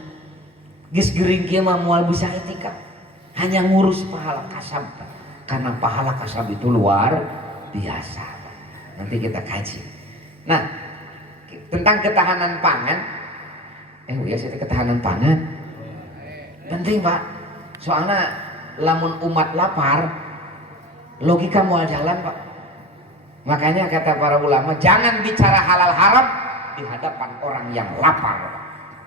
geus gering kieu mah moal bisa etika, hanya ngurus pahala kasab karena pahala kasab itu luar biasa. Nanti kita kaji. Nah tentang ketahanan pangan, ketahanan pangan penting Pak. Soalnya lamun umat lapar, logika mual jalan Pak. Makanya kata para ulama jangan bicara halal haram di hadapan orang yang lapar Pak.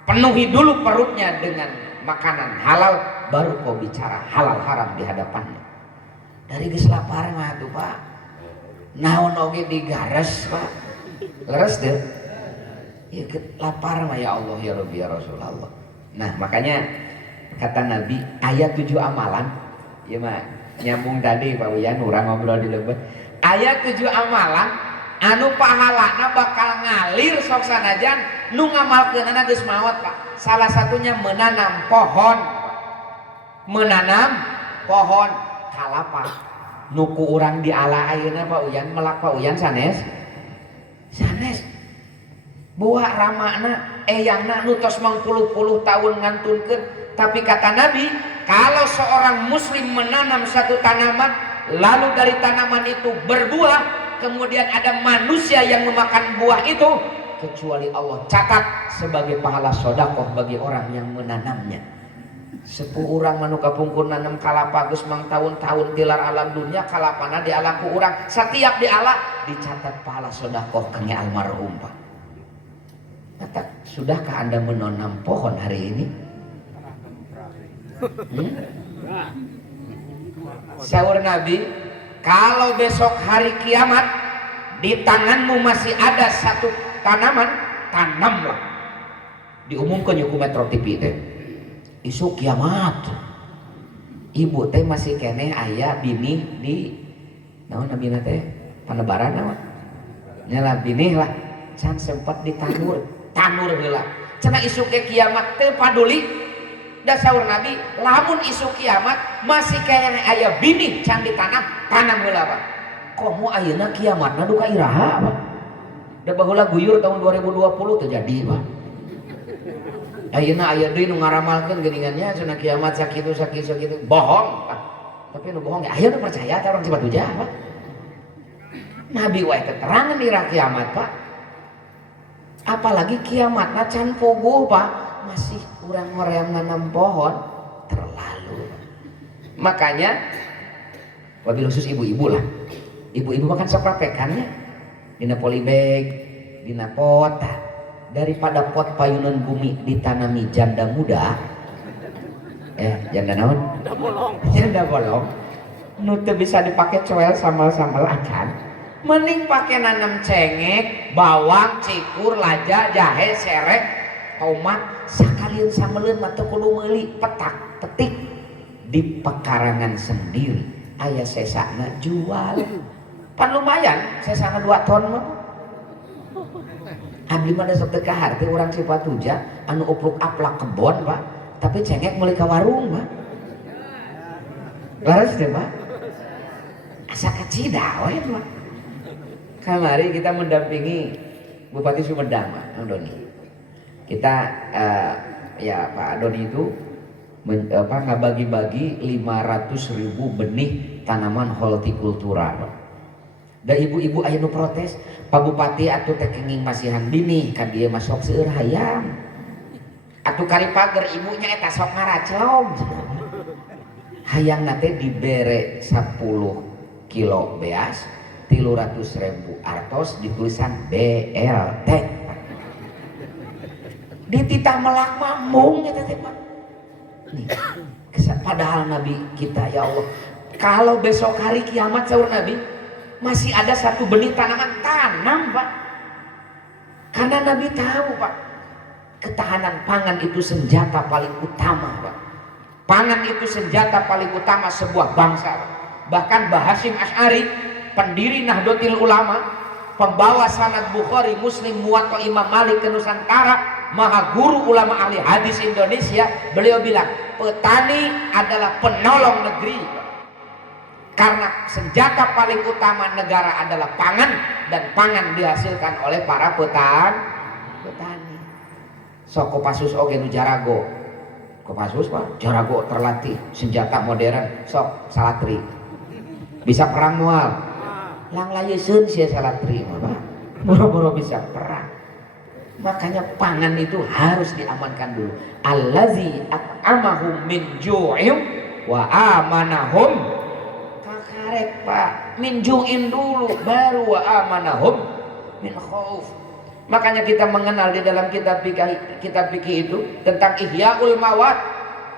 Penuhi dulu perutnya dengan makanan halal, baru kau bicara halal haram di hadapannya. Dari geus lapar mah tuh Pak, naon oge digares Pak, leres deh. Ya lapar mah ya Allah ya Rabbi ya Rasulullah. Nah makanya kata Nabi ayat 7 amalan ya mah nyambung tadi Pak Wiyan urang ngobrol di leubeut. Ayat 7 amalan anu pahalana bakal ngalir sok sanajan nu ngamalkeunana geus maot Pak. Salah satunya menanam pohon. menanam pohon kalapa. Nuku urang di ala ayeuna Pak Uyan, melak Pak Uyan sanes buah ramakna eyangna nutos mangpuluh-puluh tahun ngantunkeun. Tapi kata Nabi, kalau seorang muslim menanam satu tanaman lalu dari tanaman itu berbuah, kemudian ada manusia yang memakan buah itu, kecuali Allah catat sebagai pahala sedekah bagi orang yang menanamnya. Sepuh urang manu kapungkur nanam kalapa geus mang tahun-tahun tilar alam dunia, kalapana di alam ku urang, setiap di ala dicatat pahala sedekah kangge almarhum Pak. Kata, sudahkah Anda menanam pohon hari ini? Sahur Nabi, kalau besok hari kiamat di tanganmu masih ada satu tanaman, tanamlah. Diumumkan ku Metro TV teh. Isu kiamat, ibu teh masih kene ayah bini di naon nabi teh panebaran naon nyala bini lah can sempat ditanur heula cenah isu ke kiamat teh paduli. Da saur Nabi, lamun isu kiamat masih kene ayah bini can ditanam heula Pak. Komo ayeuna kiamatna duka iraha Pak. Da baheula guyur tahun 2020 terjadi Pak. Ayeuna aya deui nu ngaramalkeun geuningannya cenah kiamat sakitu bohong Pak. Tapi nu bohong ge ayeuna percaya teh orang Cibatuja Pak. Nabi wae keterangan dina kiamat Pak. Apalagi kiamatna can puguh Pak, masih urang hoream nanam pohon, terlalu. Makanya wabil khusus ibu-ibu lah. Ibu-ibu makan sok rapekannya dina polybag, dina pot. Daripada pot payunan bumi ditanami janda muda, janda naon? Janda bolong. Nu teu bisa dipakai coel sambal-sambal acan. Mending pakai nanam cengek, bawang, cikur, laja, jahe, sereh, tomat, sakalian sameleun mah teu kudu meuli, petik di pekarangan sendiri. Aya sesana jual. Pan lumayan, sesana 2 ton mah. Abdi mah sok teu kaharti urang Cipatuja anu upluk aplak kebon Pak, tapi cengek meuli ka warung Pak. Laras teh Pak. Asa kacida we Pak. Kamari kita mendampingi Bupati Sumedang Pak Doni. Kita ya Pak Doni itu ngabagi-bagi 500.000 benih tanaman hortikultura Pak. Da ibu-ibu aya nu protes, Pak Bupati atuh teh kenging masihan bini kan dieu mah sok seueur hayam. Atuh kari pager ibunya eta sok ngaraclong. Hayangna teh dibere 10 kilo beas 300.000 artos ditulisan BLT. Dititah melak mambung eta teh Pak. Nih, padahal Nabi kita ya Allah, kalau besok hari kiamat sahur Nabi masih ada satu benih tanaman, tanam Pak. Karena Nabi tahu Pak, ketahanan pangan itu senjata paling utama Pak. Pangan itu senjata paling utama sebuah bangsa Pak. Bahkan Bahasim Asy'ari, pendiri Nahdlatul Ulama, pembawa sanad Bukhari, Muslim, Muwatta Imam Malik ke Nusantara, maha guru ulama ahli hadis Indonesia, beliau bilang petani adalah penolong negeri Pak. Karena senjata paling utama negara adalah pangan, dan pangan dihasilkan oleh para petani. Sok Kopassus oge nu jarago. Kopassus Pak, jarago terlatih, senjata modern, sok salatri. Bisa perang moal. Lang layeseun sia salatri mah Pak. Boro-boro bisa perang. Makanya pangan itu harus diamankan dulu. Allazi at'amahum min ju'in wa amanahum karek Pak, minjuin dulu baru wa amanahum min khauf. Makanya kita mengenal di dalam kitab fikih itu tentang Ihya'ul Mawad,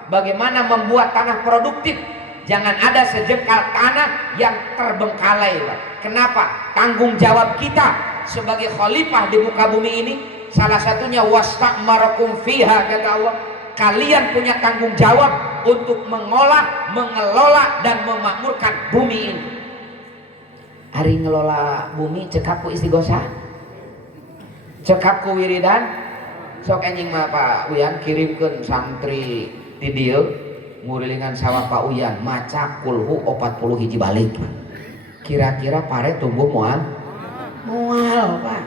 bagaimana membuat tanah produktif. Jangan ada sejengkal tanah yang terbengkalai Pak. Kenapa? Tanggung jawab kita sebagai khalifah di muka bumi ini, salah satunya wastamarakum fiha, kata Allah, kalian punya tanggung jawab untuk mengolah, mengelola, dan memakmurkan bumi ini. Hari ngelola bumi cekap ku istighosah, cekap ku wiridan. Sok anjing mah Pak Uyan kirimkeun santri di dieu ngurilingan sawah Pak Uyan maca kulhu 40 hiji balik. Kira-kira pare tumbuh moal Pak.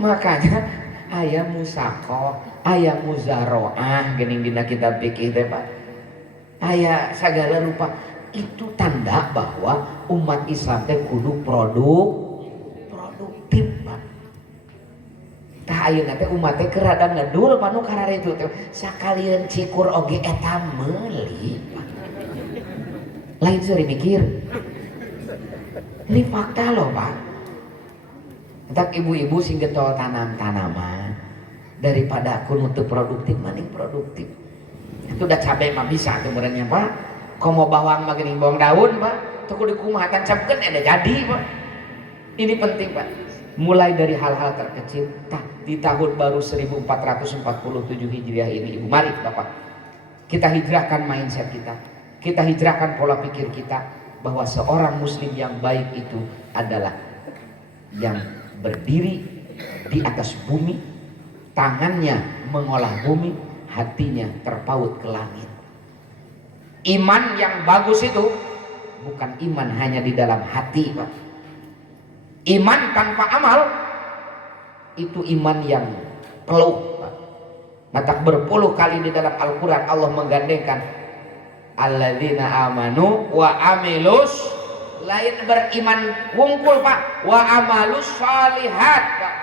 Makanya aya musaqah, aya muzaroah geuning dina kitab fikih teh Pak. Aya segala rupa, itu tanda bahwa umat Islam teh kudu produktif Pak. Tah ayeuna teh umat teh keur rada ngedul panu karare itu teh sakalian cikur oge eta meuli Pak. Lain seueur mikir. Ini fakta loh Pak. Tak ibu-ibu sing getol tanam-tanaman daripada aku nutup produktif mending produktif. Itu udah cabai mah bisa tuh benernya Pak. Kau mau bawang mah geuning bawang daun Pak. Tuh kudu kumaha tancapkeun ada jadi Pak. Ini penting Pak. Mulai dari hal-hal terkecil. Di tahun baru 1447 Hijriah ini Ibu, mari Bapak. Kita hijrahkan mindset kita. Kita hijrahkan pola pikir kita bahwa seorang muslim yang baik itu adalah yang berdiri di atas bumi, tangannya mengolah bumi, hatinya terpaut ke langit. Iman yang bagus itu bukan iman hanya di dalam hati Pak. Iman tanpa amal itu iman yang peluh Pak. Maka berpuluh kali di dalam Al-Quran Allah menggandengkan alladzina amanu wa amilus, lain beriman wungkul Pak, wa amalus shalihat Pak.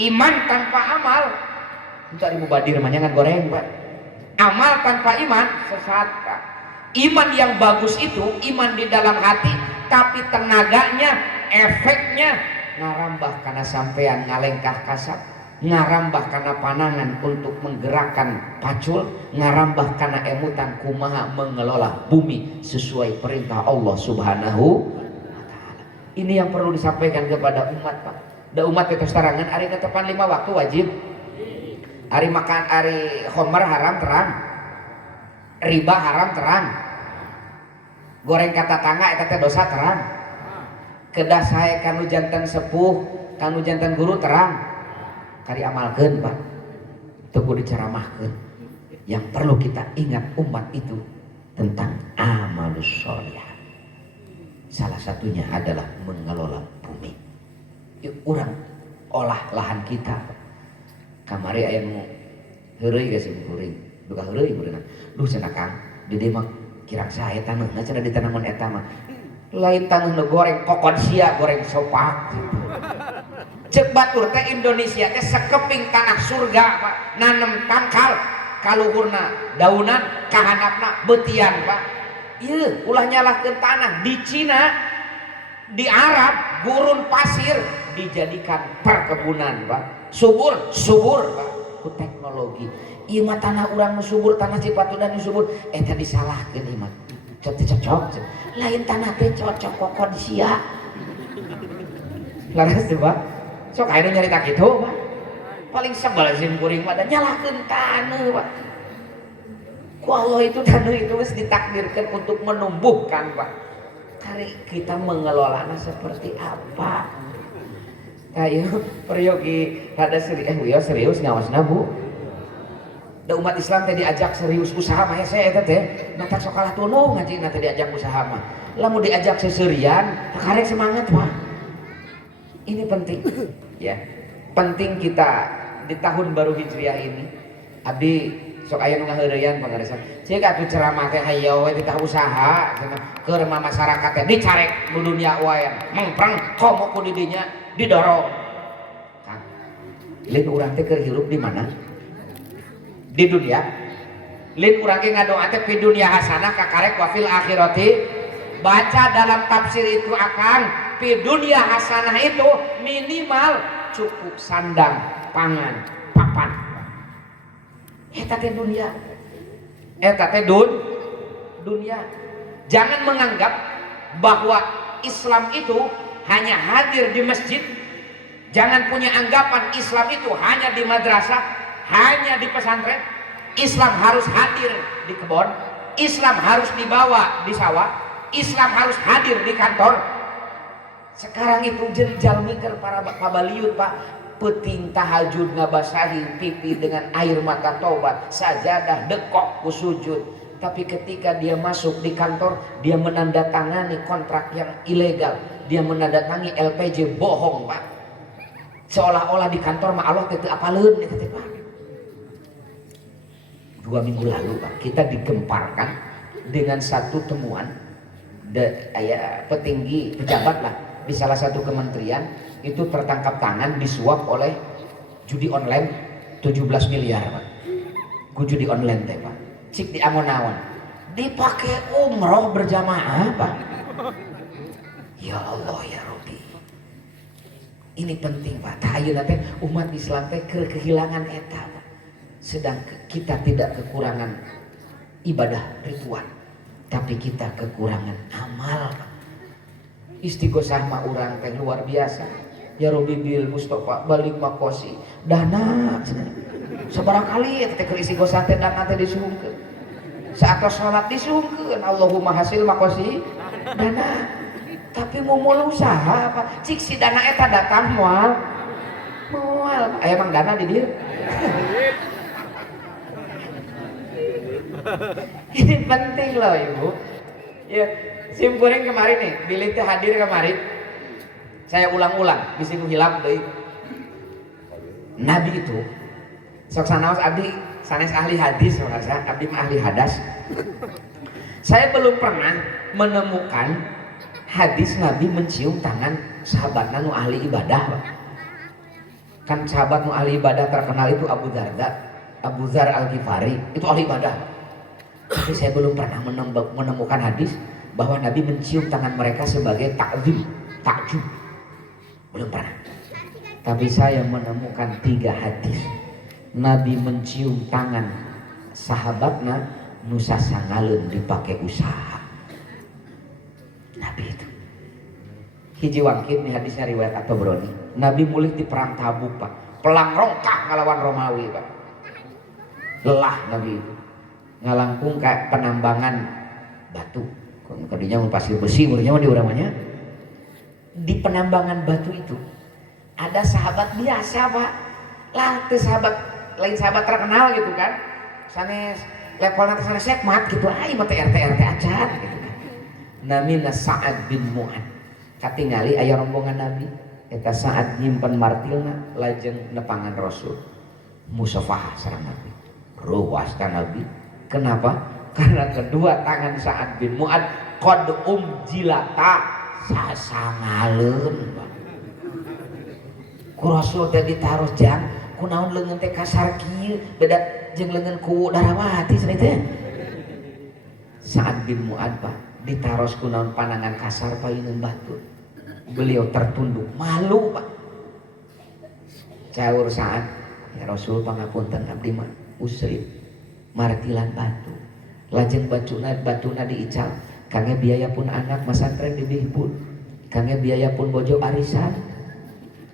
Iman tanpa amal entar Ibu Badir mah jangan goreng Pak. Amal tanpa iman sesat Pak. Iman yang bagus itu iman di dalam hati, tapi tenaganya, efeknya ngarambah karena sampean ngalengkah kasap, ngarambah karena panangan untuk menggerakkan pacul, ngarambah karena emutan kumaha mengelola bumi sesuai perintah Allah Subhanahu wa Ta'ala. Ini yang perlu disampaikan kepada umat Pak. Da umat itu serangan hari tetepan 5 waktu wajib. Hari makan, hari khomer haram terang, riba haram terang, goreng kata tangga eta teh dosa terang, kedah sae kanu janten sepuh kanu janten guru terang. Kari amalkeun Pak, teu diceramahkeun. Yang perlu kita ingat umat itu tentang amalus sholihah. Salah satunya adalah mengelola bumi. Yuk urang olah lahan kita. Kamari aya nu heureuy geus kuring, duka heureuy beureunan. Duh cenah Kang, di dieu mah kirang sae taneuhna cenah ditanaman eta mah. Lain taneuhna goreng kokon sia goreng sopak. Cek batur teh Indonesia teh sekeping tanah surga Pak, nanem tangkal kaluhurna daunan kahandapna beutian Pak. Ieu ulah nyalahkeun tanah. Di Cina, di Arab gurun pasir dijadikan perkebunan Pak, subur Pak ku teknologi. Ieu mah tanah urang nu subur, tanah Cipatujah nu subur eta disalahkeun ieu mah cocok. Lain tanah teh cocok kokon sia. Laras tuh Pak. Sok ayeuna nyarita kitu Pak. Paling sebel sim kuring mah da nyalahkeun taneuh Pak. Ku Allah itu taneuh itu geus ditakdirkan untuk menumbuhkan Pak. Kari kita mengelolanya seperti apa? Ayo peryogi rada serius ngawasna Bu. Da umat Islam teh diajak serius usaha mah hese eta teh. Nata sokalah tulung ngaji nata diajak usaha mah. Lamun diajak seseurian, karek semangat Pak. Ini penting ya. Penting kita di tahun baru Hijriah ini. Abdi sok aya nu ngaheureuyan pangaresa. Ceuk atuh ceramah teh hayo we kita usaha keur masyarakat teh dicarek nu dunia wae. Mengpreng komo ku di dinya didorong. Kang, lin urang teh keur hirup di mana? Di dunia. Lin urang ge ngadoa teh fi dunya hasanah kakarek wa fil akhirati. Baca dalam tafsir itu akan fi dunya hasanah itu minimal cukup sandang, pangan, papan. Eta teh dunia. Eta teh dunia. Jangan menganggap bahwa Islam itu hanya hadir di masjid. Jangan punya anggapan Islam itu hanya di madrasah, hanya di pesantren. Islam harus hadir di kebun, Islam harus dibawa di sawah, Islam harus hadir di kantor. Sekarang itu jenjal mikir para pabaliut Pak, peting tahajud ngabasahi pipi dengan air mata tobat, sajadah dekok ku sujud. Tapi ketika dia masuk di kantor, dia menandatangani kontrak yang ilegal, dia menandatangani LPJ bohong Pak, seolah-olah di kantor mah Allah teu apaleun gitu Pak. 2 minggu lalu Pak, kita digemparkan dengan satu temuan petinggi pejabat lah di salah satu kementerian itu tertangkap tangan disuap oleh judi online 17 miliar Pak. Ku judi online teh Pak. Cik di amon-amon dipakai umroh berjamaah Pak. Ya Allah ya Rabbi. Ini penting Pak. Ayeuna teh umat Islam teh kehilangan eta Pak. Sedang kita tidak kekurangan ibadah ritual, tapi kita kekurangan amal. Istighosah mah urang teh luar biasa. Ya Rabbi bil Mustafa balik makosi dana sabarang kali teh keur istighosah teh dana teh disuhungkeun. Saat sholat disuhungkeun Allahumma hasil makosi dana. Tapi mau usaha apa? Cik si dana eta datang moal. Aya mang dana di dieu. Ini penting loh Ibu. Ya, sim kuring kemarin nih, Billy teh hadir kemarin. Saya ulang-ulang, bisi nu hilap deui. Nabi itu sok sanaos abdi sanes ahli hadis, saudara, abdi mah ahli hadas. Saya belum pernah menemukan hadis Nabi mencium tangan sahabatna nu ahli ibadah. Kan sahabat nu ahli ibadah terkenal itu Abu Darda, Abu Dzar Al-Ghifari, itu ahli ibadah. Tapi saya belum pernah menemukan hadis bahwa Nabi mencium tangan mereka sebagai takzim, takjub. Belum pernah. Tapi saya menemukan 3 hadis Nabi mencium tangan sahabatna nusa sangaleun dipakai usaha. Nabi itu hiji wangkit nih hadisnya riwayat At-Tabrani. Nabi mulih di perang Tabuk Pak, pelang rongkak ngelawan Romawi Pak. Lelah Nabi itu ngalangkung kayak penambangan batu, kadinya mau pasir besi murnya di uramanya. Di penambangan batu itu ada sahabat biasa Pak, lah teu sahabat lain sahabat terkenal gitu kan, sanes levelna teh sanes sekmat gitu, ai mah teh RT acan gitu kan. Namina Sa'ad bin Mu'ad, katingali aya rombongan Nabi eta Sa'ad nyimpen martilna lajeng nepangan Rasul musafah sareng Nabi. Ruas kan Nabi. Kenapa? Karena kedua tangan Sa'ad bin Mu'ad qad umjilata sasangaleun. Ku Rasul teh ditaruh jang kunaon leungeun teh kasar kieu beda jeung leungeun ku Darawati cenah teh. Sa'ad bin Mu'ad Pak ditaros kunaon panangan kasar paeungeun batu. Beliau tertunduk malu Pak. Caur Sa'ad, ya Rasul pangapunten abdi mah usri martilan batu. Lajeng batuna diical. Kange biaya pun anak masantren dibihpun. Kange biaya pun bojo arisan.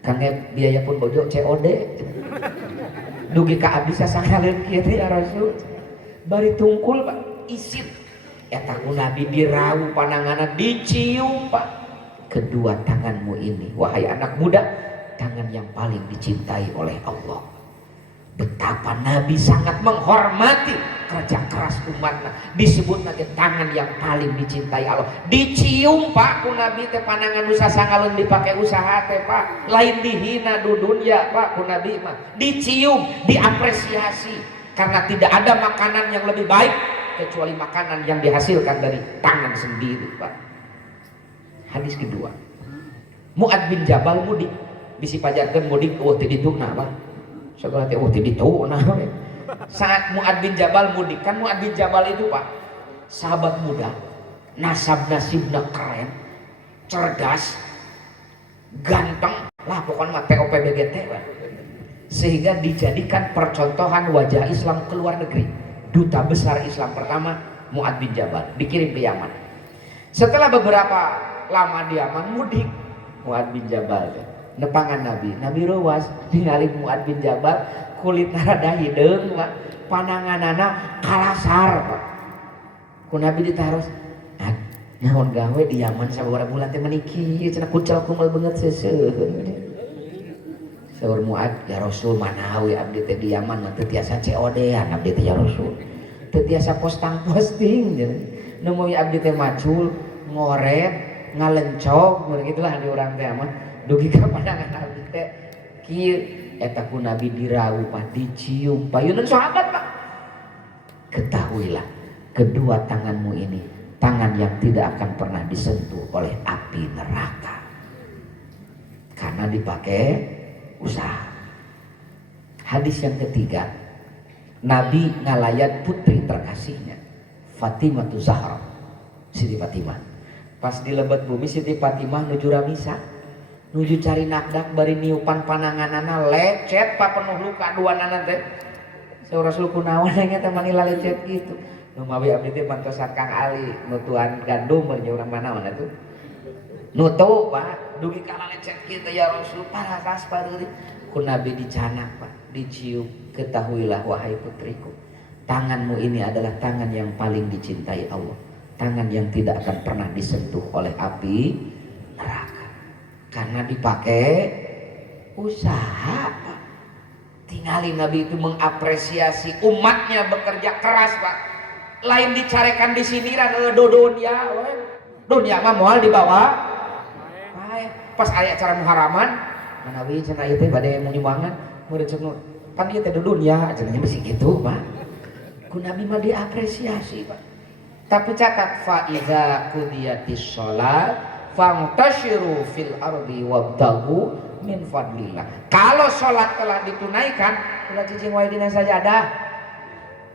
Kange biaya pun bojo COD. Dugi ka abdi sasangaleun kieu teh ya Rasul. Bari tungkul Pak isit. Eta ku Nabi dirau pananganna dicium Pak. Kedua tanganmu ini wahai anak muda, tangan yang paling dicintai oleh Allah. Betapa Nabi sangat menghormati kerja keras umatnya. Disebut lagi tangan yang paling dicintai Allah. Dicium Pak ku Nabi teh panangan nusa sangaleun dipakai usaha teh Pak. Lain dihina du dunya Pak ku Nabi mah. Dicium, diapresiasi karena tidak ada makanan yang lebih baik kecuali makanan yang dihasilkan dari tangan sendiri Pak. Hadis kedua, Mu'ad bin Jabal mudik, bisi pajarkeun mudik eueuh teh ditu nah Pak. Segala teh eueuh teh ditu nah. Saat Mu'ad bin Jabal mudik, kan Mu'ad bin Jabal itu Pak sahabat muda, nasibna keren, cerdas, ganteng, lah pokoknya mah TOPBGT Pak. Sehingga dijadikan percontohan wajah Islam ke luar negeri. Duta besar Islam pertama Mu'ad bin Jabal dikirim ke Yaman. Setelah beberapa lama di Yaman mudik Mu'ad bin Jabal nepangan Nabi ruas ningali Mu'ad bin Jabal kulit rada hideung Pak, pananganana kalasar Pak. Ku Nabi ditaros naon gawe di Yaman sabaraha bulan teh meniki cenah kucel kumel beungeut seuseun. Saur Mu'ad, ya Rasul manawi abdi teh di Yaman mah teu tiasa COD-an abdi teh ya Rasul. teu tiasa posting nemu abdi teh macul ngoret ngalencog gitulah di urang teh mah dugi ka pandangan abdi teh kieu eta ku nabi dirau pak dicium payunan sahabat pak. Ketahuilah kedua tanganmu ini tangan yang tidak akan pernah disentuh oleh api neraka karena dipakai usaha. Hadis yang ketiga, Nabi ngalayat putri terkasihnya Fatimah Zahra, Siti Fatimah. Pas di lebat bumi Siti Fatimah nuju ramisa, nuju cari nakdak bari niupan pananganana lecet pa penuh luka dua nana teh. Saya Rasul kunaon nya teh manila lecet gitu. Nu mawi abdi teh mantosan Kang Ali nutuan gandum bari urang manaon atuh. Nutu Pak, dugi kana lecet kitu ya Rasul parakas pareuri. Ku Nabi dicanak Pak, dicium. Ketahuilah wahai putriku, tanganmu ini adalah tangan yang paling dicintai Allah, tangan yang tidak akan pernah disentuh oleh api neraka karena dipakai usaha Pak. Tinggalin Nabi itu mengapresiasi umatnya bekerja keras Pak, lain dicarekan di siniran dunia dunia mah moal dibawa pas aya acara muharaman Nabi cenah ieu teh bade menyumbangan murid cenah pan ieu teh dunia cenah bisi kitu Pak. Ku Nabi mah diapresiasi Pak. Tapi catat fa iza qudiyatis shalat fantashiru fil ardi wabtagu min fadlillah. Kalau salat telah ditunaikan ulah cicing wae dina sajadah.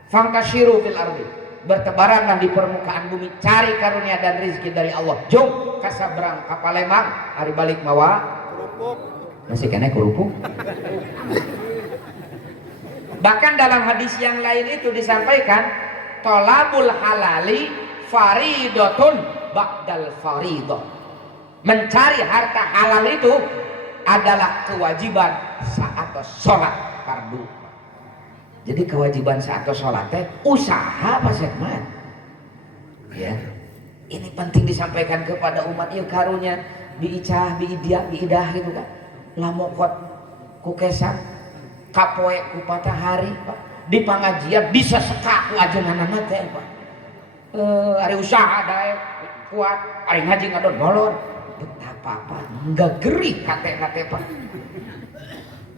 Fantashiru fil ardi. Bertebaranlah di permukaan bumi cari karunia dan rezeki dari Allah. Jom ka Sabrang ka Palembang hari balik mawa kerupuk. Masih kena kerupuk. Bahkan dalam hadis yang lain itu disampaikan tolabul halali faridotun ba'dal faridoh. Mencari harta halal itu adalah kewajiban saat sholat fardu. Jadi kewajiban saat sholat teh usaha Pak Sekman. Ya, ini penting disampaikan kepada umat ieu karunya biicah biidah gitu kan. Lamokot ku kesan kapoe ku patahari Pak di pangajian bisa seka ku ajenganana teh Pak. Ari usaha dae kuat ari ngaji ngadon molor betapa Pak enggak gerih katena teh Pak.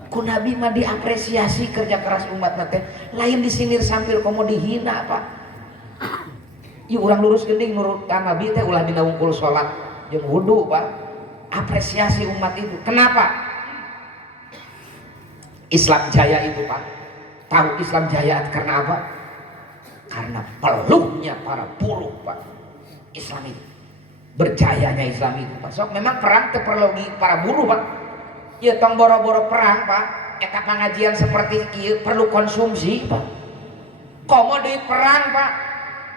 Ku Nabi mah diapresiasi kerja keras umat teh lain disinir sambil komo dihina Pak. Ieu urang lurus geuning nurut ka Nabi teh ulah dina wungkul salat jeung wudu Pak. Apresiasi umat itu. Kenapa? Islam jaya itu Pak. Tahu Islam jaya karena apa? Karena peluhnya para buruh Pak. Islam itu. Berjayanya Islam itu Pak. So memang perang terperlugi para buruh Pak. Ya tong boro-boro perang Pak. Eta pengajian seperti ieu perlu konsumsi Pak. Komo deui perang Pak.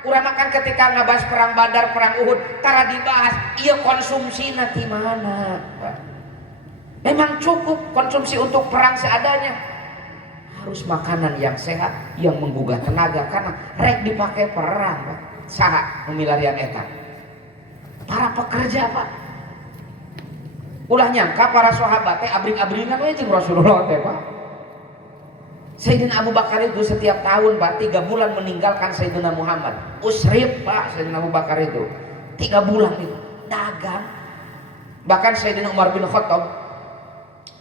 Urang makan ketika ngabahas perang Badar, perang Uhud, tara dibahas iya konsumsi nanti mana Pak. Memang cukup konsumsi untuk perang seadanya. Harus makanan yang sehat, yang menggugah tenaga karena rek dipakai perang Pak. Saha memilarian eta? Para pekerja Pak. Ulah nyangka para sahabat teh abring-abringan we jeung Rasulullah teh Pak. Sayyidina Abu Bakar itu setiap tahun Pak 3 bulan meninggalkan Sayyidina Muhammad. Usrib Pak Sayyidina Abu Bakar itu 3 bulan itu dagang. Bahkan Sayyidina Umar bin Khattab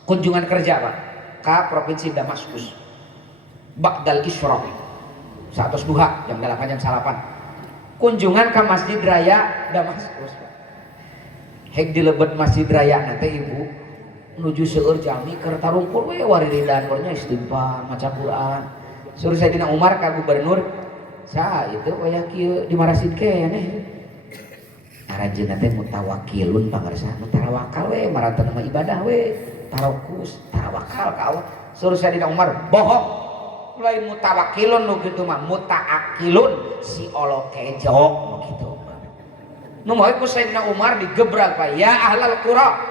kunjungan kerja Pak ke provinsi Damaskus. Ba'dal Isyraq saat duha jam 8 jam 8. Kunjungan ke Masjid Raya Damaskus Pak. Hek dilebet Masjid Raya nanti ibu menuju seueur jami keur tarungkul we wariridan nya istighfar maca Quran. Suruh Sayyidina Umar ka gubernur saha itu aya kieu dimarasid keneh. Arajina teh mutawakkilun pangarsa tawakal we maranteun mah ibadah we tarokus tawakal ka Allah. Suruh Sayyidina Umar bohong. Lain mutawakkilun nu kitu mah mutaakilun si olo kejo kitu. Nu moal ku Sayyidina Umar digebrak Pak ya ahlal qura.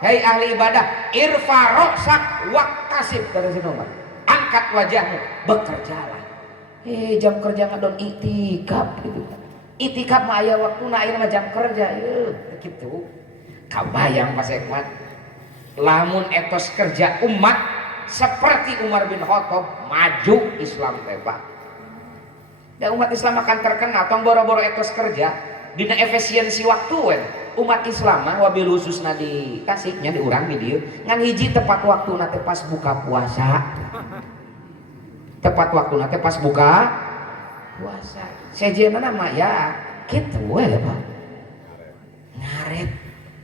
Hei ahli ibadah, irfa roksak waktasib kata si Umar. Angkat wajahmu, bekerjalah. Hei jam kerja ngadon itikaf gitu. Itikaf mah aya waktuna aya mah jam kerja gitu. Kabayang Pak Sekmat. Lamun etos kerja umat seperti Umar bin Khattab maju Islam teh Pak. Dan umat Islam akan terkenal tong boro-boro etos kerja dina efisiensi waktu we. Umat Islam mah wabil khususna di Tasiknya di urang di dieu ngan hiji tepat waktu nate pas buka puasa. Tepat waktu nate pas buka puasa. Sejenna mah ya kitu we Pak. Ngaret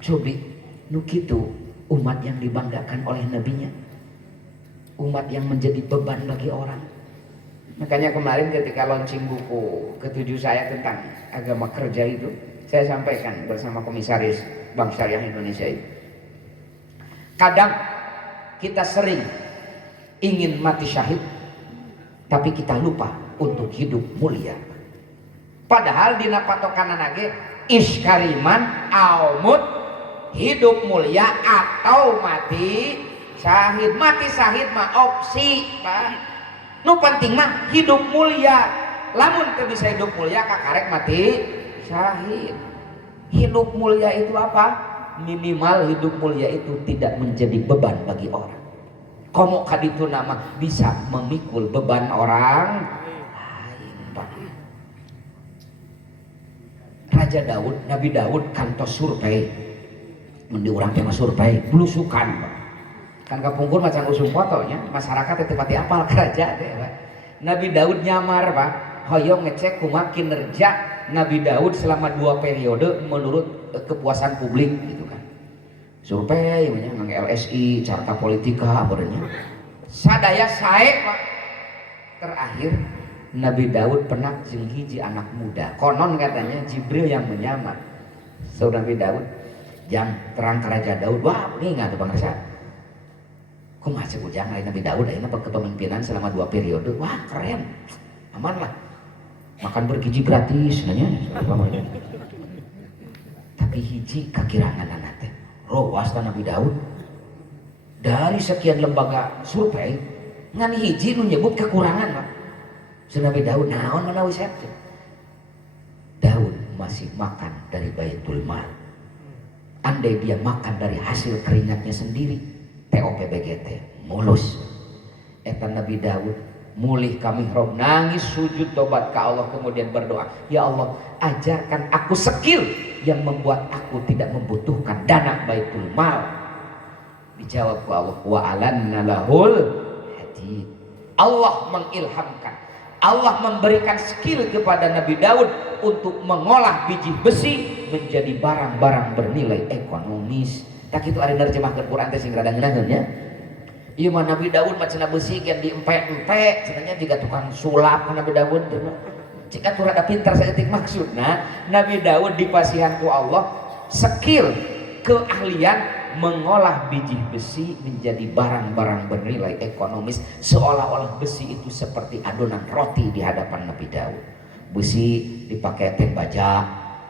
cobi nu kitu umat yang dibanggakan oleh nabinya. Umat yang menjadi beban bagi orang. Makanya kemarin ketika launching buku ketujuh saya tentang agama kerja itu, saya sampaikan bersama komisaris Bank Syariah Indonesia itu. Kadang kita sering ingin mati syahid, tapi kita lupa untuk hidup mulia. Padahal dina patokan nage iskariman aumut, hidup mulia atau mati syahid. Mati syahid mah opsi Pak. Nu penting mah hidup mulia. Lamun teu bisa hidup mulia kakarek mati syahid. Hidup mulia itu apa? Minimal hidup mulia itu tidak menjadi beban bagi orang. Komo kaditu nama bisa memikul beban orang lain Pak. Raja Daud, Nabi Daud kantos survei. Mun urang teh mah survei blusukan Pak. Kan kapungkur macam usum fotonya masyarakat itu pati apal kerajaan deh Pak. Nabi Daud nyamar Pak hoyong ngecek kumaha kinerja Nabi Daud selama 2 periode menurut kepuasan publik gitu kan. Survei ngang LSI Carta Politika berenya sadaya sae Pak. Terakhir Nabi Daud pernah jeung hiji anak muda konon katanya Jibril yang menyamar. So Nabi Daud jang terang ke Raja Daud wah ini nggak ada bangsa kumaha cek ujang Nabi Daud ayeuna kepemimpinan selama 2 periode. Wah keren. Aman lah. Makan bergizi gratis nanya. Tapi hiji kakirangan teh. Rowas Nabi Daud. Dari sekian lembaga survei ngan hiji nu nyebut kekurangan Pak. Nabi Daud naon manawi saya. Daud masih makan dari Baitul Mal. Andai dia makan dari hasil keringatnya sendiri TOPBGT mulus eta Nabi Daud mulih ka mihrab nangis sujud tobat ke Allah kemudian berdoa ya Allah ajarkan aku skill yang membuat aku tidak membutuhkan dana Baitul Mal. Dijawab ku Allah wa alanna lahul hadid. Allah mengilhamkan, Allah memberikan skill kepada Nabi Daud untuk mengolah biji besi menjadi barang-barang bernilai ekonomis. Tak itu ada nerjemahkan Quran teh sing rada ngeunaheun nya. Ieu mah Nabi Daud mah cenah besi yang diempe-empe, cenanya juga tukang sulap Nabi Daud teh mah. Cik atuh rada pintar saeutik maksudna, Nabi Daud dipasihan ku Allah skill, keahlian mengolah biji besi menjadi barang-barang bernilai ekonomis seolah-olah besi itu seperti adonan roti di hadapan Nabi Daud. Besi dipakai teh baja,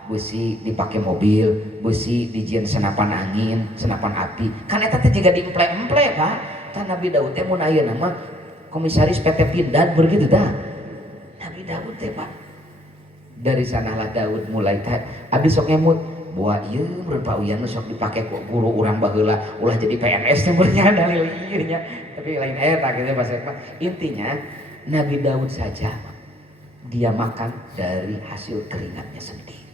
besi dipakai mobil, besi dijieun senapan angin, senapan api. Kan eta teh juga diemple-emple Pak. Tah Nabi Daud teh mun ayeuna mah komisaris PT Pindad begitu dah. Nabi Daud teh Pak. Dari sanalah Daud mulai teh abdi sok ngemut, buah ieu meureun Pak Uyan sok dipake ku guru urang baheula ulah jadi PNS teh beurnya dalil ieu nya. Tapi lain eta kitu Pak. Intinya Nabi Daud saja dia makan dari hasil keringatnya sendiri.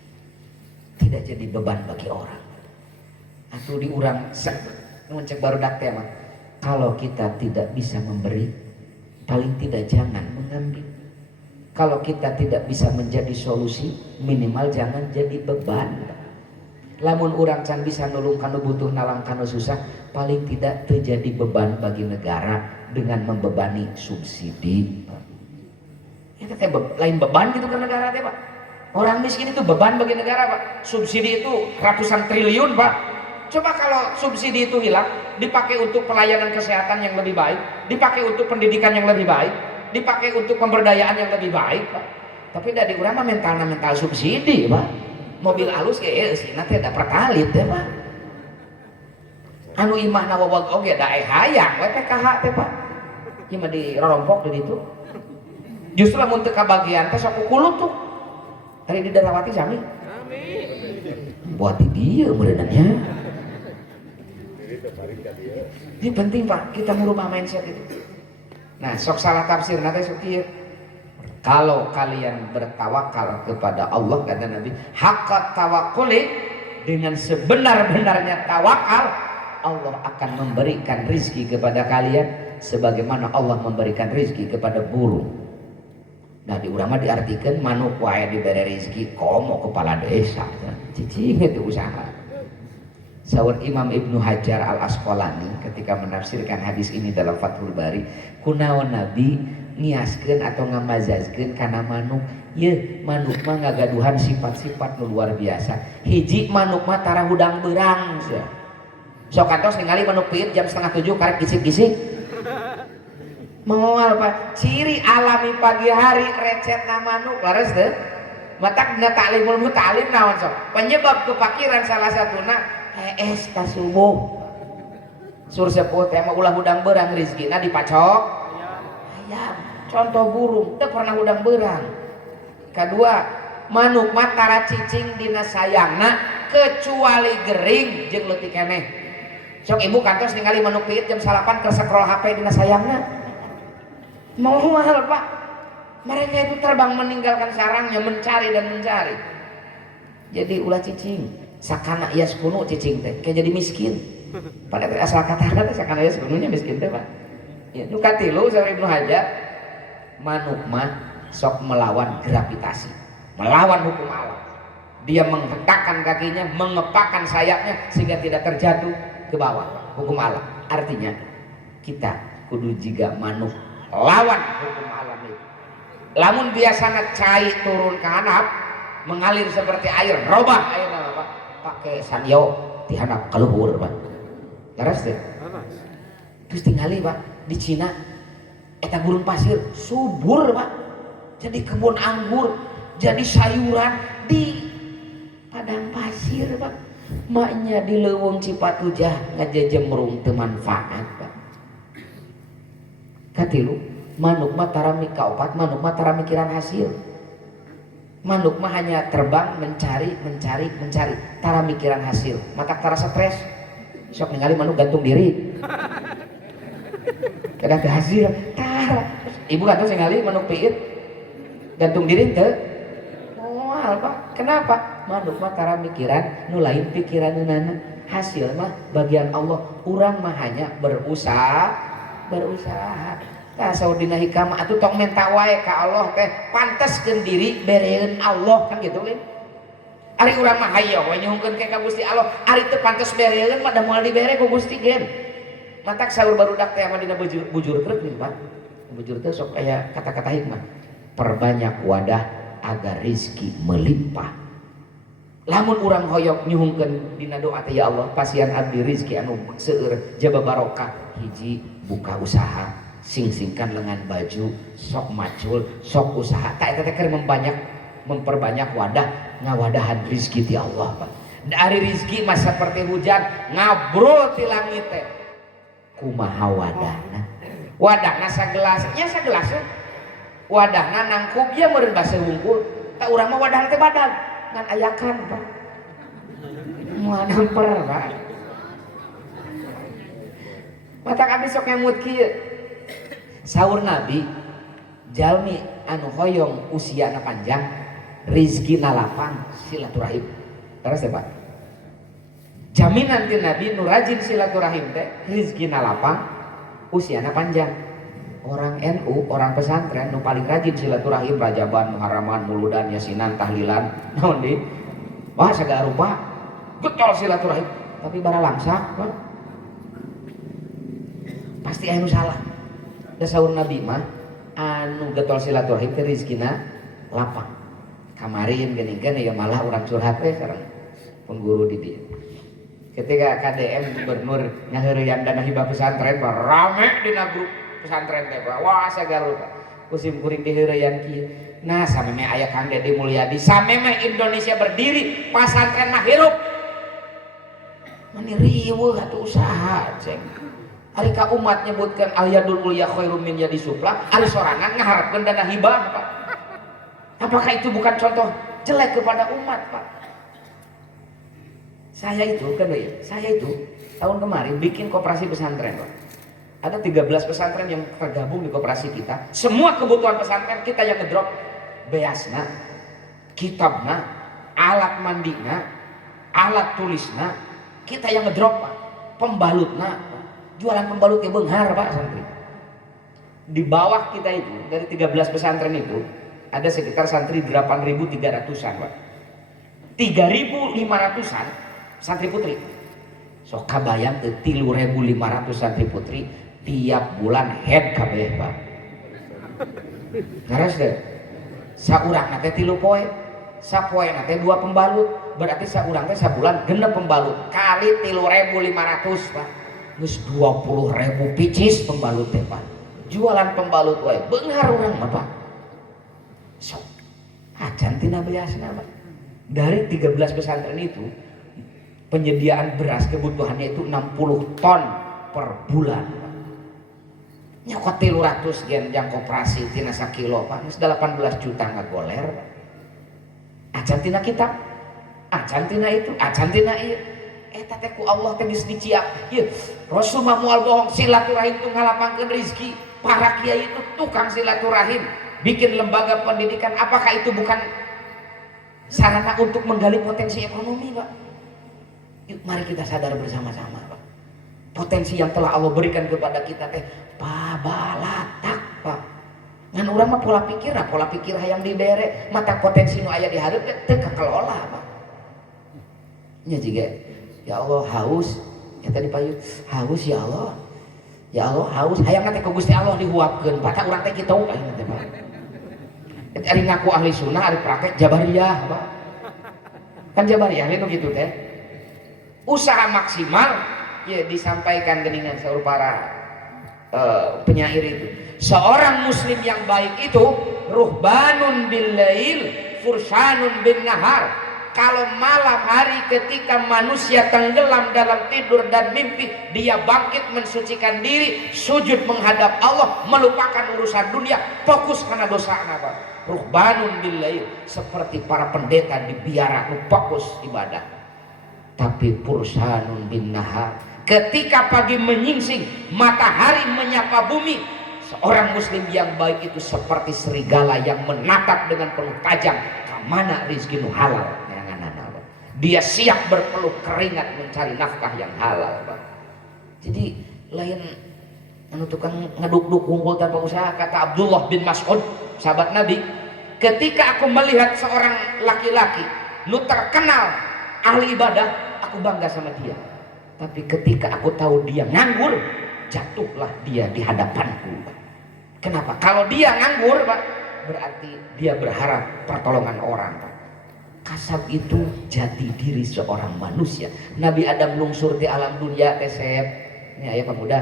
Tidak jadi beban bagi orang. Atau diurang cek barudak teh mah. Kalau kita tidak bisa memberi, paling tidak jangan mengambil. Kalau kita tidak bisa menjadi solusi, minimal jangan jadi beban. Lamun urang can bisa nulung kanu butuh nalang kanu susah, paling tidak terjadi beban bagi negara dengan membebani subsidi. Itu teh lain beban gitu ke negara teh Pak. Orang miskin itu beban bagi negara Pak. Subsidi itu ratusan triliun Pak. Coba kalau subsidi itu hilang, dipakai untuk pelayanan kesehatan yang lebih baik, dipakai untuk pendidikan yang lebih baik, dipakai untuk pemberdayaan yang lebih baik Pak. Tapi dari urang mah mental subsidi Pak. Mobil alus kayak sih nanti ada pertalit ya Pak. Anu imah nawawag oge da hayang we PKH teh Pak. Ieu mah di rorompok di ditu. Justru lamun teu kabagian teh sok kukulut tuh. Tadi di Darawati sami. Amin. Buat di dieu meureunannya. Ini penting Pak, kita merubah mindset itu. Nah, sok salah tafsir nanti sok ieu. Kalau kalian bertawakal kepada Allah, kata Nabi, haqqa tawakkuli, dengan sebenar-benarnya tawakal, Allah akan memberikan rizki kepada kalian sebagaimana Allah memberikan rizki kepada burung. Nah di urang mah diartikan manuk wae diberi rizki komo kepala desa, cicing itu usaha. Saur Imam Ibnu Hajar Al Asqalani ketika menafsirkan hadis ini dalam Fathul Bari, kunaon Nabi ngiaskeun atau ngamazazkeun kana manuk, ye manuk mah ngagaduhan sifat-sifat nu luar biasa. Hiji manuk mah tara hudang beurang sia. Sok kantos ningali manuk piit jam 6:30 karek gisik-gisik. Moal Pak, ciri alami pagi hari recetna manuk laras teu. Matak dina taklimul mutalim naon sok? Penyebab kepakiran salah satuna hees ka subuh. Sur sepuh teh mah ulah hudang beurang rizkina dipacok ayam. Contoh burung teu pernah hudang beurang. Kadua, manuk mah tara cicing dina sayangna kecuali gering jeung leutik keneh. Sok ibu kantos ningali manuk piit jam 8 keur scroll HP dina sayangna. Moal Pak, mereka itu terbang meninggalkan sarangnya mencari dan mencari. Jadi ulah cicing sakana ias kuno cicing teh kayak jadi miskin. Pada asal kata teh sakana ias kunonya miskin teh Pak. Ya, nu katilu saur Ibnu Hajar, manuk mah sok melawan gravitasi, melawan hukum alam. Dia menghentakkan kakinya, mengepakkan sayapnya sehingga tidak terjatuh ke bawah hukum alam. Artinya kita kudu jiga manuk lawan hukum alam itu. Lamun biasana cai turun ke handap mengalir seperti air, robah airna Pak, pakai sanyo di handap kaluhur Pak. Laras teh. Terus tinggali Pak di Cina eta gurun pasir subur Pak. Jadi kebun anggur, jadi sayuran di padang pasir Pak. Maknya di leuweung Cipatujah ngajejemrung teu manfaat Pak. Katilu, manuk mah tara kaopat, manuk mah tara mikiran hasil. Manuk mah hanya terbang mencari, tara mikiran hasil. Matak tara stres. Sok ningali manuk gantung diri. Kada teu hasil, tara. Ibu gantung ningali manuk piit gantung diri teu. Moal Pak. Kenapa? Manuk mah tara mikiran, nu lain pikiranna. Hasil mah bagian Allah. Urang mah hanya berusaha. Tah saur dina hikmah atuh tong menta wae ka Allah teh panteskeun diri bereun Allah kan gitu kan. Ari urang mah hayo we nyuhungkeun ka Gusti Allah, ari teu pantes bereun mah da moal dibere ku Gusti gen. Matak saur barudak teh mah dina bujur truk nih Pak. Bujur teh sok aya kata-kata hikmah. Perbanyak wadah agar rizki melimpah. Lamun urang hoyok nyuhungkeun dina doa teh ya Allah pasian abdi rizki anu seueur jaba barokah. Hiji buka usaha, sing-singkan lengan baju, sok macul, sok usaha. Tak eta teh keur memperbanyak wadah ngawadahan rizki ti Allah Pak. Dari rizki mah seperti hujan ngabrol ti langit teh. Kumaha wadahna? Wadahna sagelas, nya sagelas. Wadahna nangkub ya meureun basa hungkul. Tak urang mah wadahna teh badag ngan ayakan Pak. Moal namper Pak. Mata kami sok ngemut kieu. Saur Nabi, jalmi anu hoyong usiana panjang, rizkina lapang, silaturahim. Terus ya Pak. Jaminan ti Nabi nu rajin silaturahim teh, rizkina lapang, usiana panjang. Orang NU, orang pesantren nu paling rajin silaturahim, Rajaban, Muharraman, Muludan, Yasinan, Tahlilan, naon di? Wah sagala rupa getol silaturahim, tapi bara langsak Pak. Pasti anu salah. Da saur Nabi mah anu getol silaturahim teh rezekina lapang. Kamarin geuningan ya malah urang curhat we sareng pengguru di dieu. Ketika KDM gubernur ngaheureuyan dana hibah pesantren rame dina grup pesantren teh wah sagala kusim kuring diheureuyan kieu. Nah sameme aya Kang Deddy Mulyadi, sameme Indonesia berdiri pesantren mah hirup. Mani riweuh atuh usaha ceng. Ari ka umat nyebutkan al-yadul ulya khairum min yadi sufla, ari sorangan ngaharapkeun dana hibah Pak. Apakah itu bukan contoh jelek kepada umat Pak? Saya itu tahun kemarin bikin koperasi pesantren Pak. Ada 13 pesantren yang tergabung di koperasi kita. Semua kebutuhan pesantren kita yang ngedrop. Beasna, kitabna, alat mandina, alat tulisna, kita yang ngedrop Pak. Pembalutna, jualan pembalut ya beunghar Pak santri. Di bawah kita itu, dari 13 pesantren itu, ada sekitar santri 8.300-an Pak. 3.500-an santri putri. So kabayang teu 3.500 santri putri tiap bulan head kabeh Pak. Ngaras deh. Saurang nate 3 poe. Sapoe nate 2 pembalut. Berarti saurang teh sabulan 6 pembalut kali 3.500 Pak. Geus 20.000 picis pembalut teh Pak. Jualan pembalut wae beunghar urang mah Pak. So acan tina beasna Pak. Dari 13 pesantren itu penyediaan beras kebutuhannya itu 60 ton per bulan Pak. Nyokot 300 gen jang koperasi tina sakilo Pak, geus 18 juta ngagoler Pak. Acan tina kita, acan tina itu, acan tina ieu. Eta teh ku Allah teh geus diciap. Ieu Rasul mah moal bohong silaturahim teu ngalapangkeun rezeki. Para kiai itu tukang silaturahim, bikin lembaga pendidikan. Apakah itu bukan sarana untuk menggali potensi ekonomi Pak? Yuk mari kita sadar bersama-sama Pak. Potensi yang telah Allah berikan kepada kita teh pabalatak Pak. Ngan urang mah pola pikir hayang dibere, mata potensi nu aya di hareup teh kakelola Pak. Nya jiga ya Allah haus, ya tadi payu haus ya Allah. Ya Allah haus hayang teh ku Gusti Allah dihuapkeun, pata urang teh kitu ayeuna teh Pak. Ari ngaku ahli sunnah, ari praktek jabariyah Pak. Kan jabariyah itu gitu teh. Usaha maksimal ya disampaikan geningan saur para penyair itu. Seorang muslim yang baik itu ruhbanun bil lail fursanun bin nahar. Kalau malam hari ketika manusia tenggelam dalam tidur dan mimpi, dia bangkit mensucikan diri, sujud menghadap Allah, melupakan urusan dunia, fokus karena dosa apa? Ruhbanun bil lail, seperti para pendeta di biara fokus ibadah. Tapi fursanun bin nahar, ketika pagi menyingsing, matahari menyapa bumi, seorang muslim yang baik itu seperti serigala yang menatap dengan penuh tajam kemana rezeki nu halal. Dia siap berpeluh keringat mencari nafkah yang halal Pak. Jadi lain anu tukang ngeduk-duk unggul tanpa usaha. Kata Abdullah bin Mas'ud sahabat Nabi, ketika aku melihat seorang laki-laki nu terkenal ahli ibadah, aku bangga sama dia. Tapi ketika aku tahu dia nganggur, jatuhlah dia di hadapanku Pak. Kenapa? Kalau dia nganggur Pak, berarti dia berharap pertolongan orang Pak. Kasab itu jati diri seorang manusia. Nabi Adam lungsur di alam dunia tesep. Ini ayah pemuda.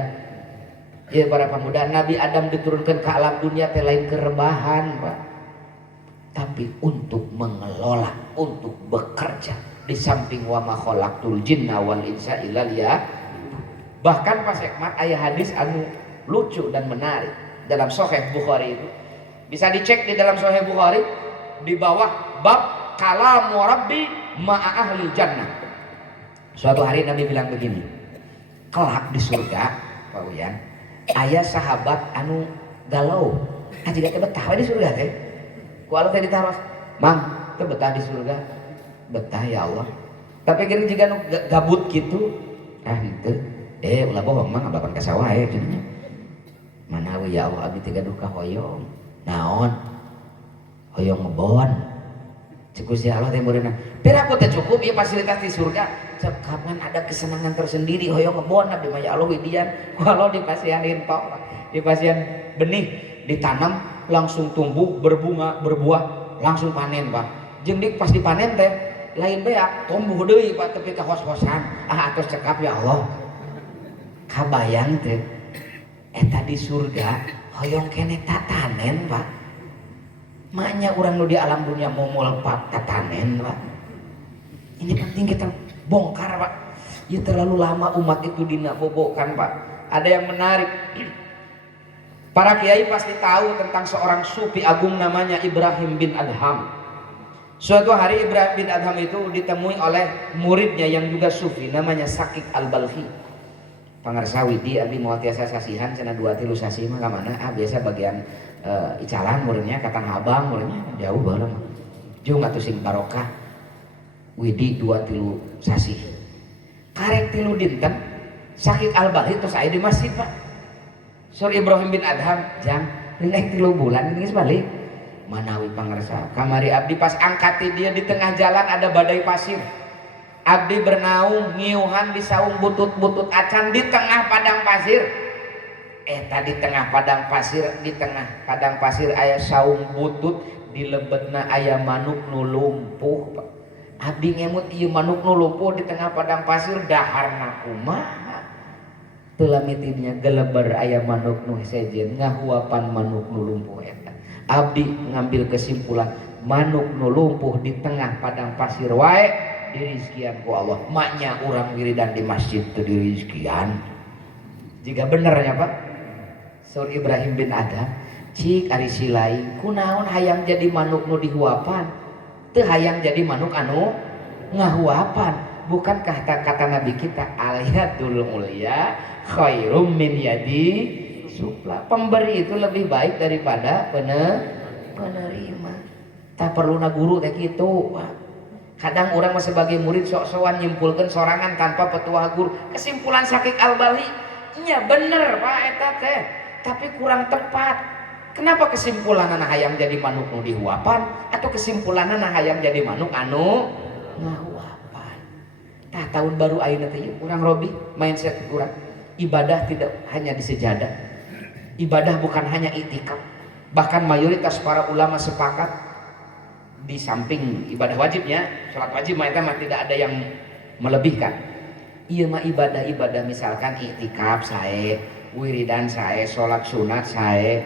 Ya para pemuda, Nabi Adam diturunkan ke alam dunia teh lain kerebahan Pak. Tapi untuk mengelola, untuk bekerja. Di samping wa ma khalaqtul jinna wal insa illa liya'budun. Bahkan Pak Sekmat ayah hadis anu lucu dan menarik dalam Sahih Bukhari itu. Bisa dicek di dalam Sahih Bukhari di bawah bab kalamu rabbi ma'a ahli jannah. Suatu hari Nabi bilang begini, kelak di surga Pak Uyan aya sahabat anu galau, ajiga teh betah di surga teh ku Allah teh ditaros mang teh betah di surga, betah ya Allah, tapi gini jika nu gabut gitu gitu ulah bohong mang abakan ka sawah cenah mana we ya Allah abdi teh gaduh ka hoyong naon hoyong ngebon Gusti Allah teh meureunna. Pira aku teh cukup ieu fasilitas di surga. Kapan ada kesenangan tersendiri hoyong ngebon abdi mah ya Allah widian. Walau dipasianin tok, dipasian benih ditanam langsung tumbuh berbunga berbuah langsung panen Pak. Jeung dik pas dipanen teh lain beak tumbuh deui Pak tepi ka hos-hosan. Atos cekap ya Allah. Kabayang teh eta di surga hoyong kene tatanen Pak. Maknya orang nu di alam dunia mau melpat tatanen Pak. Ini penting kita bongkar Pak. Ya terlalu lama umat itu dinabobokan Pak. Ada yang menarik. Para kiai pasti tahu tentang seorang sufi agung namanya Ibrahim bin Adham. Suatu hari Ibrahim bin Adham itu ditemui oleh muridnya yang juga sufi namanya Sakik al-Balkhi. pangarsa widi abdi mau tiasa sasihan cenah 2-3 sasi mah ka mana biasa bagian icalan muridnya katan habang muridnya jauh baheula mah jeung atuh sing barokah widi 2-3 sasi karek 3 dinten sakit al-bali terus aya di masjid Pak Sur Ibrahim bin Adham jang rek 3 bulan geus balik manawi pangarsa kamari abdi pas angkati dia di tengah jalan ada badai pasir abdi bernaung ngiuhan di saung butut-butut acan di tengah padang pasir di tengah padang pasir aya saung butut di lebetna aya manuk nu lumpuh abdi ngemut ieu manuk nu lumpuh di tengah padang pasir daharna kumaha teu lamitidnya geleber aya manuk nu sejen ngahuapan manuk nu lumpuh eta abdi ngambil kesimpulan manuk nu lumpuh di tengah padang pasir wae dirizkian ku Allah maknya orang wiridan di masjid itu dirizkian jika benernya Pak Sur Ibrahim bin Adham cik ari silai kunaon hayang jadi manuk nu dihuapan teu hayang jadi manuk anu ngahuapan bukankah kata Nabi kita al-yadul ulya khairum min yadi supla pemberi itu lebih baik daripada penerima tak perlu na guru teh kitu Pak kadang orang sebagai murid sok-sokan nyimpulkan sorangan tanpa petua guru kesimpulan sakit al-bali nya bener Pak eta teh tapi kurang tepat kenapa kesimpulan anak hayang jadi manuk nu dihuapan atau kesimpulan anak hayang jadi manuk anu ngahuapan tah tahun baru ayeuna teh urang Robi mindset urang ibadah tidak hanya di sejadah ibadah bukan hanya iktikaf bahkan mayoritas para ulama sepakat di samping ibadah wajibnya, sholat wajib mah tidak ada yang melebihkan. Iya mah ibadah misalkan iktikaf sae, wiridan sae, sholat sunat sae,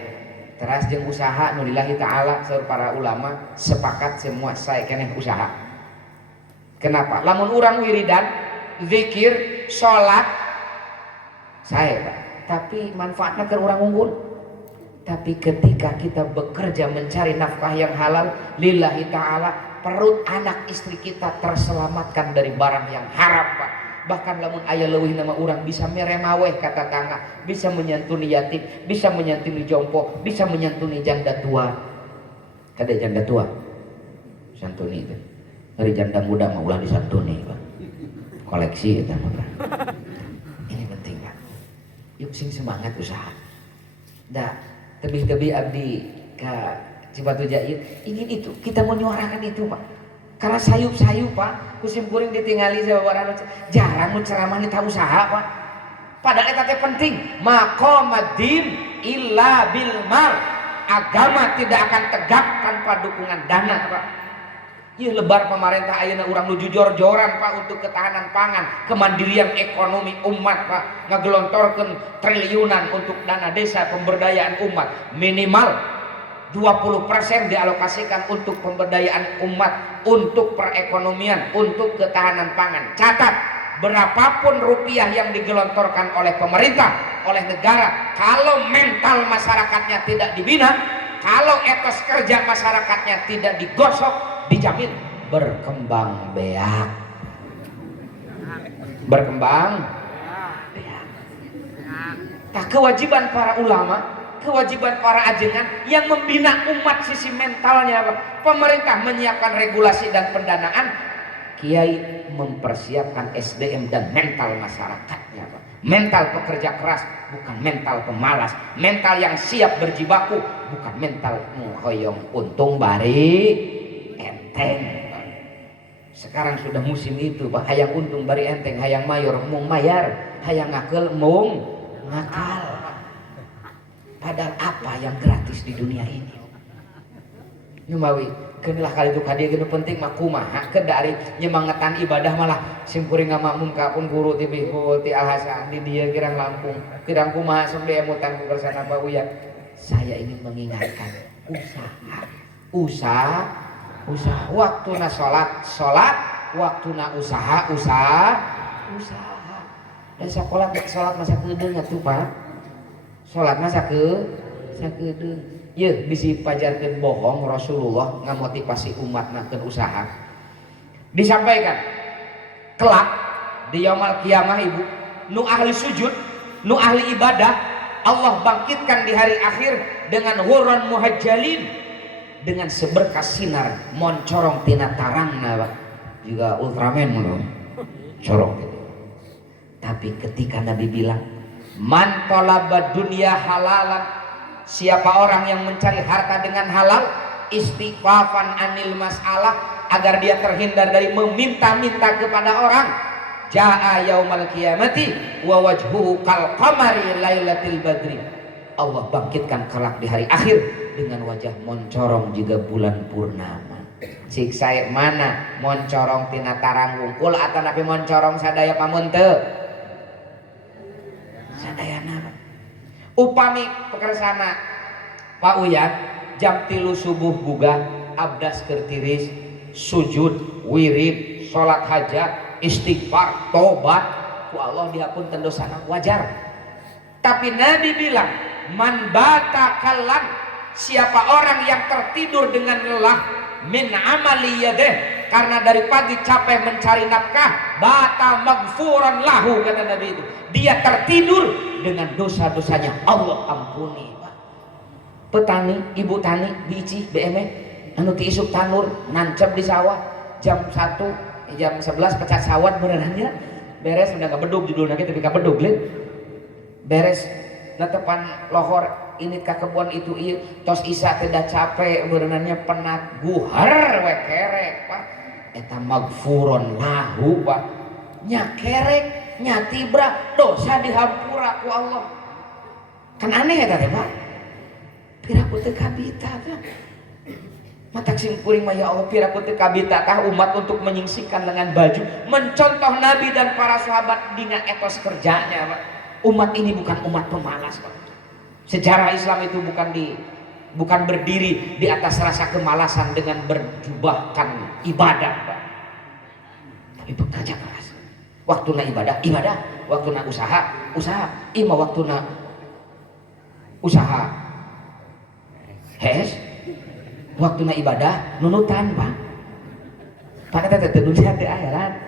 teras jeung usaha nu lillahi ta'ala saur para ulama sepakat semua sae keneh usaha. Kenapa? Lamun urang wiridan, zikir, sholat sae Pak, tapi manfaatnya ke urang unggul. Tapi ketika kita bekerja mencari nafkah yang halal lillahi ta'ala perut anak istri kita terselamatkan dari barang yang haram Pak bahkan lamun aya leuwih nama urang bisa meremaweh kata tangga bisa menyantuni yatim bisa menyantuni jompo bisa menyantuni janda tua kada janda tua santuni itu dari janda muda mah ulah disantuni Pak koleksi itu mah ini penting Pak yuk sing semangat usaha dah tebih-tebih abdi ke Cibatu Jair ingin itu kita menyuarakan itu Pak karena sayup-sayup Pak kusim kuring ditinggali sababarana jarang nu ceramah nita usaha Pak padahal eta teh penting maqamaddin illa bil mal agama tidak akan tegak tanpa dukungan dana Pak ieu lebar pemerintah ayeuna urang nu jujor-joran Pak untuk ketahanan pangan, kemandirian ekonomi umat Pak, ngagelontorkeun triliunan untuk dana desa pemberdayaan umat. Minimal 20% dialokasikan untuk pemberdayaan umat, untuk perekonomian, untuk ketahanan pangan. Catat, berapapun rupiah yang digelontorkan oleh pemerintah, oleh negara, kalau mental masyarakatnya tidak dibina, kalau etos kerja masyarakatnya tidak digosok, dijamin berkembang beak. Berkembang beak. Nah, kewajiban para ulama, kewajiban para ajengan yang membina umat sisi mentalnya, pemerintah menyiapkan regulasi dan pendanaan, kiai mempersiapkan SDM dan mental masyarakatnya, mental pekerja keras bukan mental pemalas, mental yang siap berjibaku bukan mental muhoyong untung bari enteng. Sekarang sudah musim itu Pak, hayang untung bari enteng, hayang mayor mung mayar, hayang ngakel mung ngakal. Padahal apa yang gratis di dunia ini? Nyumawi keunlah kali itu kadia geuning penting mah kumaha ke dari nyemangetan ibadah malah sim kuring ngamakmum ka pun guru ti bihul ti alhasan di dieu kirang Lampung kirang kumaha sok diemutan ku kersana Pak Uya. Saya ingin mengingatkan usaha waktuna sholat waktuna usaha dan sekolah masa kedeung atuh Pak sholat masa kedeung ye bisi pajarkeun bohong Rasulullah ngamotivasi umat nakeun usaha disampaikan kelak di yaumul kiamah ibu nu ahli sujud Nu ahli ibadah Allah bangkitkan di hari akhir dengan huron muhajjalin, dengan seberkas sinar moncorong tina tarangna Pak. Juga Ultraman mulu corong gitu. Tapi ketika Nabi bilang man talaba dunya halalan, siapa orang yang mencari harta dengan halal, istighfafan anil masalah, agar dia terhindar dari meminta-minta kepada orang, jaa yaumal qiyamati wa wajhuhu kal qamari lailatul badri, Allah bangkitkan kelak di hari akhir dengan wajah moncorong juga bulan purnama. Cik saya mana moncorong tina tarang wungkul atau nabi moncorong sadaya pamun teu sadayana. Upami pekersana Pak Uyan jam 3 subuh buga abdas kertiris sujud wirid salat hajat istighfar tobat ku Allah dihapun dosana wajar. Tapi Nabi bilang man bata kallan, siapa orang yang tertidur dengan lelah min amali yadeh, karena dari pagi capek mencari nafkah, bata maghfuran lahu, kata Nabi itu, dia tertidur dengan dosa-dosanya Allah ampuni. Petani, ibu tani biji BM anu ti isuk tanur nancep di sawah jam 1 jam 11 pecat sawat benerannya beres udah gak bedug judulnya tapi gak bedug beres netepan lohor ini ka kebun itu ieu tos isa tidak capek berenangnya penat guhar we kerek Pak eta magfuron lahu Pak nya kerek nya tibra dosa dihampura ku Allah kan aneh eta teh Pak piraku teu kabita tah matak simkuring mah ya Allah piraku teu kabita tah umat untuk menyingsingkan lengan baju mencontoh Nabi dan para sahabat dina etos kerjanya Pak. Umat ini bukan umat pemalas Pak. Sejarah Islam itu bukan berdiri di atas rasa kemalasan dengan berjubahkan ibadah Pak. Tapi bekerja keras. Waktuna ibadah, waktuna usaha, ima waktuna usaha. Hes, waktuna ibadah nunutan Pak. Pada tete dunia teh akhirat.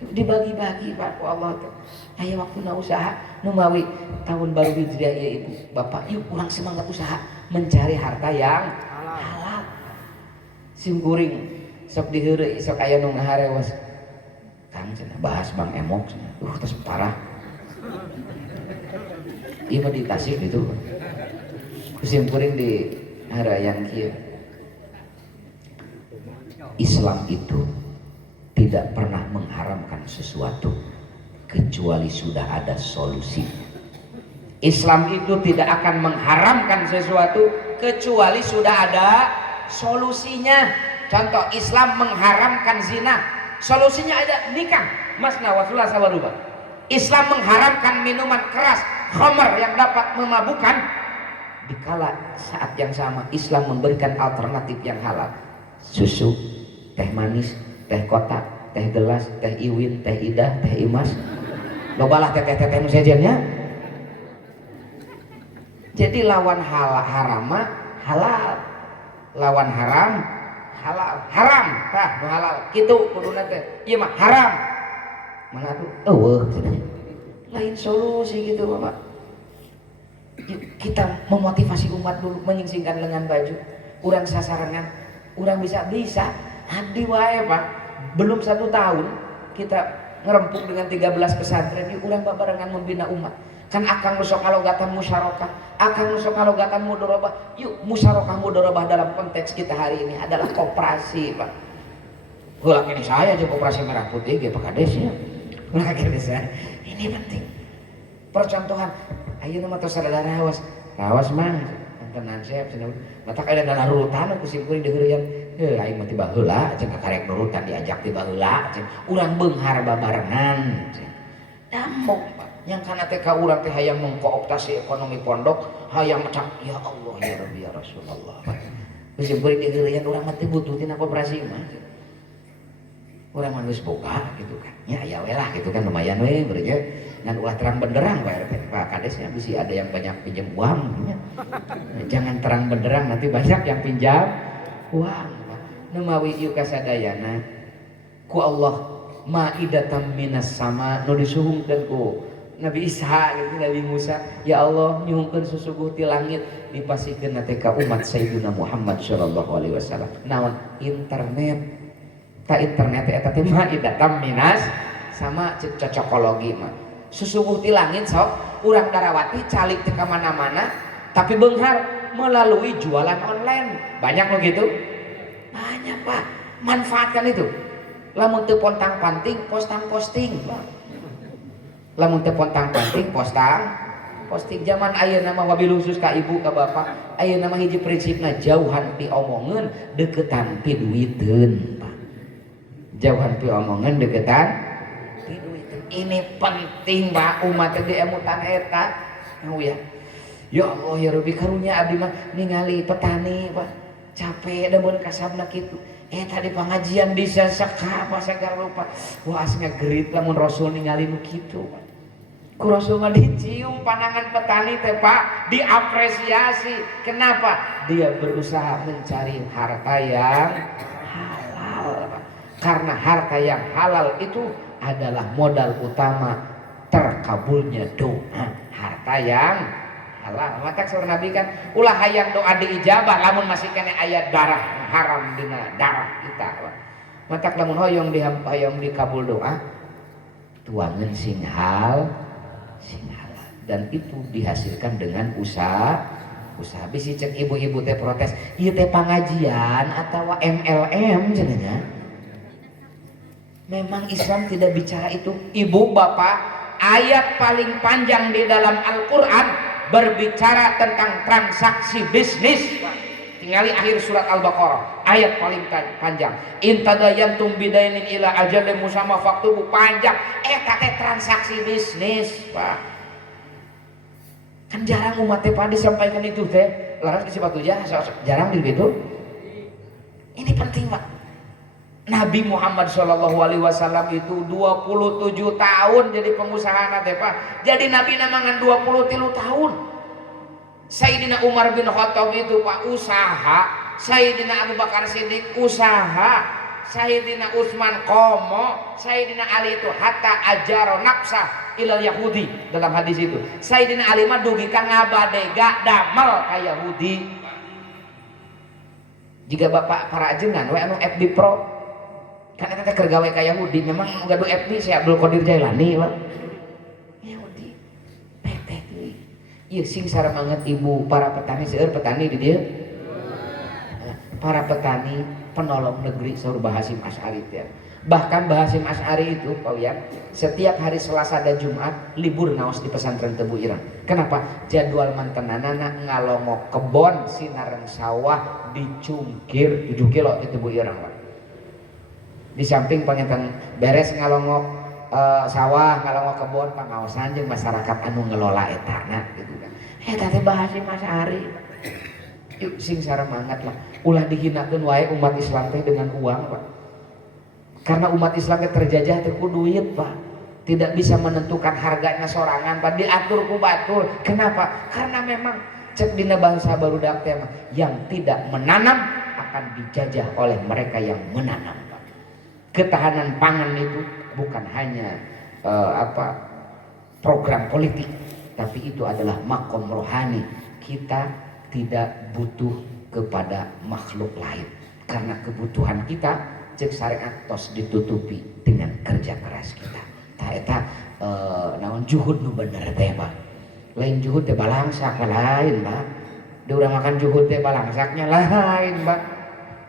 Dibagi-bagi Pak ku Allah tuh. Aya waktuna usaha nu mawi tahun baru Hijriah ya Ibu, Bapak, yuk ulang semangat usaha mencari harta yang halal. Simkuring sok diheureuy sok aya nu ngaharewas. Kang cenah bahas Bang Emok cenah. Tos parah. Ieu mah di Tasik gitu. Simkuring di harayan kieu. Islam itu tidak pernah mengharamkan sesuatu kecuali sudah ada solusi. Islam itu tidak akan mengharamkan sesuatu kecuali sudah ada solusinya. Contoh, Islam mengharamkan zina, solusinya ada nikah. Masna wa thulatha wa ruba'. Islam mengharamkan minuman keras, khamar yang dapat memabukkan. Dikala saat yang sama Islam memberikan alternatif yang halal. Susu, teh manis, teh kotak, teh gelas, teh iwin, teh idah, teh imas. Lobalah teh-teh nu sejennya. Jadi lawan haram halal, lawan haram halal, haram tah nu halal kitu kuduna teh ieu mah haram mana tuh eueuh cenah lain solusi gitu Bapak. Kita memotivasi umat dulu menyingsingkan lengan baju urang sasarangan urang bisa hadi wae Pak. Belum 1 tahun kita ngerempuk dengan 13 pesantren yuk urang babarengan membina umat. Kan akang nusok kalogatan musyarakah, akang nusok kalogatan mudharabah. Yuk musyarakah mudharabah dalam konteks kita hari ini adalah koperasi Pak. Heula ini saya aja koperasi merah putih ge Pak Kades ya. Ulah saya. Ini penting. Percontohan ayeuna mah tos sadadara rawas mang tenan siap cenah. Mata aya dana rurutan ku simkuring diheureuyan. Heuh aing mah tiba heula cenah karek nurutan diajak tiba heula cenah. Urang beunghar babarengan cenah. Damok Pak. Yang kana teh ka urang teh hayang mengkooptasi ekonomi pondok, hayang macam ya Allah ya Rabbi ya Rasulullah. Geus beureun diheureuyan urang mah teh butuh tina koperasi mah. Urang mah geus boga gitu kan. Ya aya we lah gitu kan lumayan we beureun ge. Ngan ulah terang benderang Pak RT. Pak Kadesnya bisa ada yang banyak pinjam uang ya. Jangan terang benderang nanti banyak yang pinjam uang. Nu mawi ieu kasadayana ku Allah maidatan minas sama nu disuhungkeun ku Nabi Isa gitu, Nabi Musa, ya Allah nyuhunkeun susuguh ti langit dipasikeun teh ka umat Sayyidina Muhammad sallallahu alaihi wasallam. Naon internet. Ta internet eta teh mah idatam minas sama cocokologi mah. Susuguh ti langit sok urang darawati calik teh ka mana-mana tapi beunghar melalui jualan online. Banyak lo gitu? Banyak Pak. Manfaatkan itu. Lamun teu pontang-panting posting Pak. Lamun teu pontang-panting posting zaman ayeuna mah wabil khusus ka ibu ka bapak, ayeuna mah hiji prinsipna jauhan pi omongeun deketan pi duiteun Pak. Jauhan pi omongeun deketan pi duiteun. Ini penting Pak umat teh diemutan eta. Tahu ya. Ya Allah ya Rabbi karunya abdi mah ningali petani Pak. Capek da mun kasabna kitu. Tadi pengajian bisa sakapa sagala rupa. Wah asna gerit lamun Rasul ningali nu kitu Pak. Ku Rasul mah dicium pandangan petani teh Pak, diapresiasi. Kenapa? Dia berusaha mencari harta yang halal Pak. Karena harta yang halal itu adalah modal utama terkabulnya doa. Harta yang halal. Mata surah Nabi kan ulah hayang doa diijabah lamun masih kena ayat darah haram dina darah kita. Mata lamun hoyong dikabul doa tuangan sing halal dan itu dihasilkan dengan usaha. Bisi cek ibu-ibu teh protes, ieu teh pengajian atau MLM cenanya. Memang Islam tidak bicara itu. Ibu bapak, ayat paling panjang di dalam Al-Qur'an berbicara tentang transaksi bisnis. Tingali akhir surat Al-Baqarah, ayat paling panjang. In tadayantum bidainin ila ajalin musamma faktubu, panjang. Eta teh transaksi bisnis, Pak. Kan jarang umat teh Pak disampaikan itu teh. Laras ke sifat tujah jarang begitu. Ini penting, Pak. Nabi Muhammad SAW itu 27 tahun jadi pengusaha teh Pak. Jadi Nabi namangan 23 tahun. Sayyidina Umar bin Khattab itu Pak usaha, Sayyidina Abu Bakar Siddiq usaha, Sayyidina Utsman komo, Sayyidina Ali itu hatta ajaro nafsah ilal Yahudi dalam hadis itu. Sayyidina Ali mah dugi ka ngabadega damel ka Yahudi. Jika bapak para ajengan we anu FB Pro kan eta teh keur gawe ka Yahudi, memang gaduh FB si Abdul Qadir Jailani Pak. Yahudi. Peteh deui. Ieu sing saramanget ibu para petani seueur petani di dieu. Para petani penolong negeri saur Bahasim Asy'ari teh. Bahkan Bahasim Asy'ari itu Pak Wian, setiap hari Selasa dan Jumat libur ngaos di pesantren Tebu Irang. Kenapa? Jadwal mantenanana ngalongok kebon sinareng sawah dicungkir 7 kilo di Tebu Irang Pak. Di samping pangetan beres ngalongok sawah, ngalongok kebon pangaosan jeung masyarakat anu ngelola etana gitu kan. Eta teh Bahasim Asy'ari. Yuk sing saramangat lah. Ulah dihinakeun wae umat Islam teh dengan uang Pak. Karena umat Islam terjajah teh ku duit Pak. Tidak bisa menentukan harganya sorangan Pak, diatur ku batur. Kenapa? Karena memang cek dina bangsa barudak teh yang tidak menanam akan dijajah oleh mereka yang menanam Pak. Ketahanan pangan itu bukan hanya program politik, tapi itu adalah makom rohani. Kita tidak butuh kepada makhluk lain karena kebutuhan kita cek syariat tos ditutupi dengan kerja keras kita. Tah eta naon juhud nu bener teh Pak. Lain juhud teh balangsak lain Pak. Da urang makan juhud teh balangsaknya lain Pak.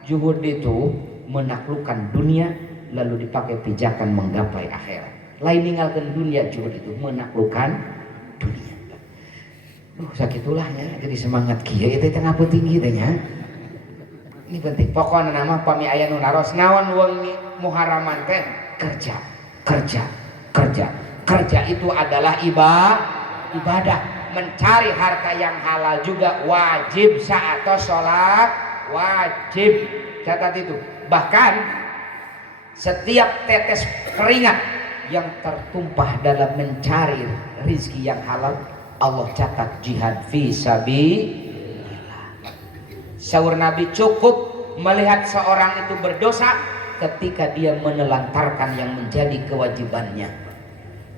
Juhud itu menaklukkan dunia lalu dipakai pijakan menggapai akhirat. Lain ninggalkeun dunia, juhud itu menaklukkan dunia. Sakitulahnya jadi semangat kieu teh tengah tinggi teh nya. Ini penting. Pokokna nama pami aya nu naros naon wengi muharaman teh kerja itu adalah ibadah. Mencari harta yang halal juga wajib saatos salat wajib. Catat itu. Bahkan setiap tetes keringat yang tertumpah dalam mencari rizki yang halal Allah catat jihad fi sabilillah. Saur Nabi cukup melihat seorang itu berdosa ketika dia menelantarkan yang menjadi kewajibannya.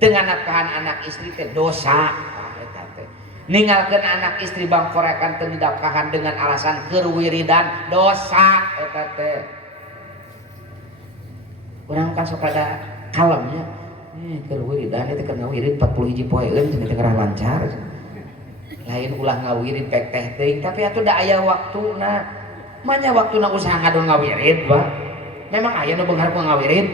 dengan nafkahan anak istri teh dosa. Ninggalkeun anak istri bangkorekan teu didafkahan dengan alasan keur wiridan dosa eta teh. Urang kan sok ada kalemnya. Keur wiridan eta keur ngawirid 41 poe eun cenah teh lancar. Lain ulah ngawirid pek teh teuing tapi atuh da aya waktuna. Manya waktuna usaha ngadon ngawirid, Pak. Memang aya nu beunghar ku ngawirid.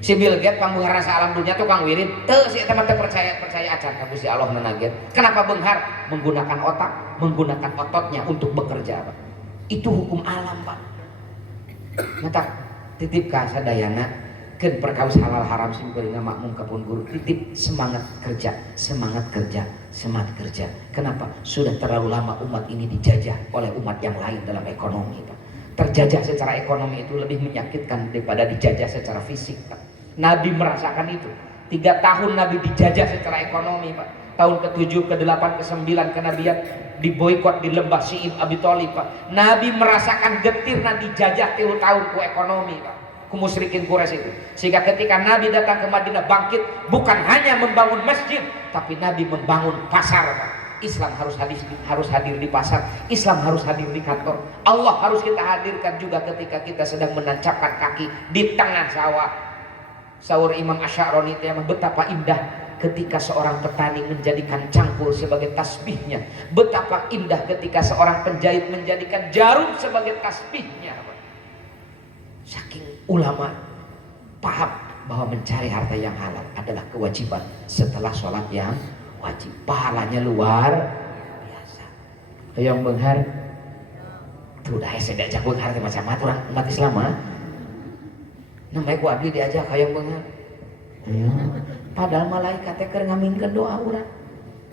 Si Bill Gates pangbeunghar alam dunia tukang wirid teu si eta mah teu percaya acan ka Gusti Allah nanaget. Kenapa beunghar? Menggunakan otak, menggunakan ototnya untuk bekerja, Pak. Itu hukum alam, Pak. Mata titip ka sadayana keun perkawis halal haram sim geuringa makmum kapun guru titip semangat kerja. Kenapa? Sudah terlalu lama umat ini dijajah oleh umat yang lain dalam ekonomi, Pak. Terjajah secara ekonomi itu lebih menyakitkan daripada dijajah secara fisik, Pak. Nabi merasakan itu. 3 tahun Nabi dijajah secara ekonomi, Pak. Tahun ke-7, ke-8, ke-9 kenabian diboikot di lembah Si'ib Abi Thalib, Pak. Nabi merasakan getirna dijajah 3 tahun ku ekonomi, Pak. Ku musyrikin Quraisy itu. Sehingga ketika Nabi datang ke Madinah bangkit, bukan hanya membangun masjid, tapi Nabi membangun pasar, Pak. Islam harus hadir di pasar, Islam harus hadir di kantor. Allah harus kita hadirkan juga ketika kita sedang menancapkan kaki di tengah sawah. Saur Imam Asy'arani teh betapa indah ketika seorang petani menjadikan cangkul sebagai tasbihnya. Betapa indah ketika seorang penjahit menjadikan jarum sebagai tasbihnya. Saking ulama paham bahwa mencari harta yang halal adalah kewajiban setelah sholat yang wajib. Pahalanya luar biasa. Hayang beunghar tuh dah saya diajak beunghar teh macam orang umat Islam mah. Namanya ku abdi diajak hayang beunghar. Padahal malaikat teh keur ngaminkeun doa urang.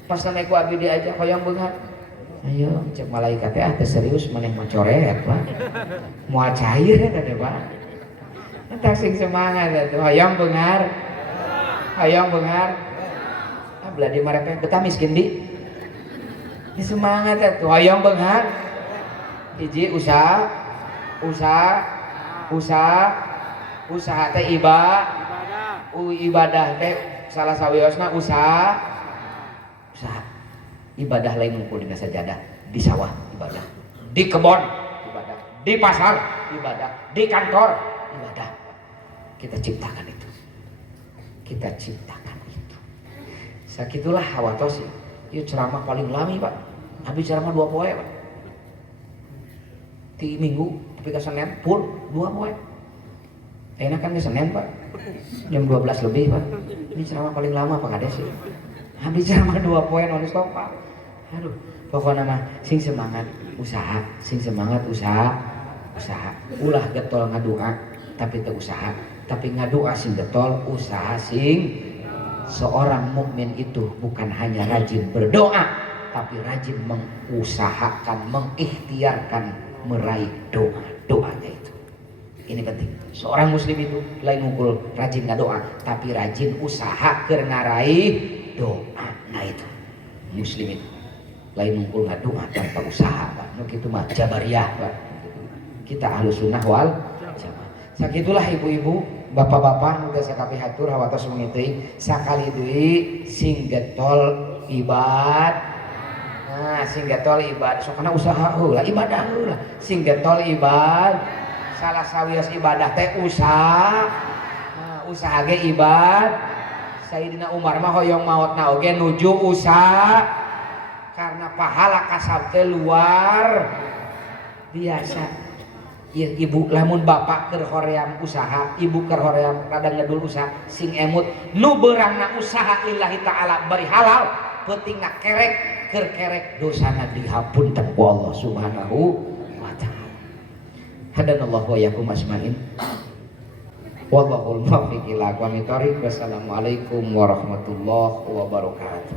Pas namanya ku abdi diajak hayang beunghar. Ayo cek malaikat teh teh serius maneh mah coret, Pak. Moal cair eta teh, Pak. Entar sing semangat atuh hayang beunghar. Hayang beunghar. Belah di marepeh betah miskin di. Ini semangat atuh hayang beunghar. Hiji usaha teh ibadah teh salah sawiosna usaha ibadah lain ngumpul dina sajadah, di sawah ibadah, di kebon ibadah, di pasar ibadah, di kantor ibadah. Kita ciptakan itu. Sakitulah hawatos ieu ceramah paling lami, Pak. Habis ceramah 2 poe, Pak. Ti minggu tapi ka Senin full 2 poe. Enak kan ke Senin, Pak. Jam 12 lebih, Pak. Ini ceramah paling lama, Pak Kades. Habis ceramah 2 poe non stop, Pak. Aduh, pokoknya mah sing semangat usaha. Ulah getol ngadua tapi teu usaha. Tapi ngadua sing getol, usaha sing. Seorang mukmin itu bukan hanya rajin berdoa, tapi rajin mengusahakan, mengikhtiarkan meraih doanya itu. Ini penting. Seorang muslim itu lain ngumpul rajin ngadoa, tapi rajin usaha keur ngaraih doa. Nah itu muslim itu lain ngumpul ngadoa tanpa usaha, Pak. Nu kitu mah jabariyah, Pak. Kita ahlus sunnah wal jamaah. Sakitulah ibu-ibu, bapak-bapak nu geus sakapihatur hawatos mengiteuing sakali deui sing getol ibadah. Nah, sing getol ibadah sokana usaha heula, ibadah heula. Sing getol ibadah. Salah sawios ibadah teh usaha. Nah, usaha ge ibadah. Sayyidina Umar mah hoyong maotna oge nuju usaha. Karena pahala kasab teh luar biasa. Ya, ibu lamun bapak keur hoream usaha, ibu keur hoream rada ngedul usaha, sing emut nu beurangna usaha lillahi taala bari halal, pentingna kerek dosana dihapunten ku Allah Subhanahu wa taala. Hadanallahu wa iyyakum ajmain. Wallahul muwaffiq ila aqwamit thoriq. Wassalamualaikum warahmatullahi wabarakatuh.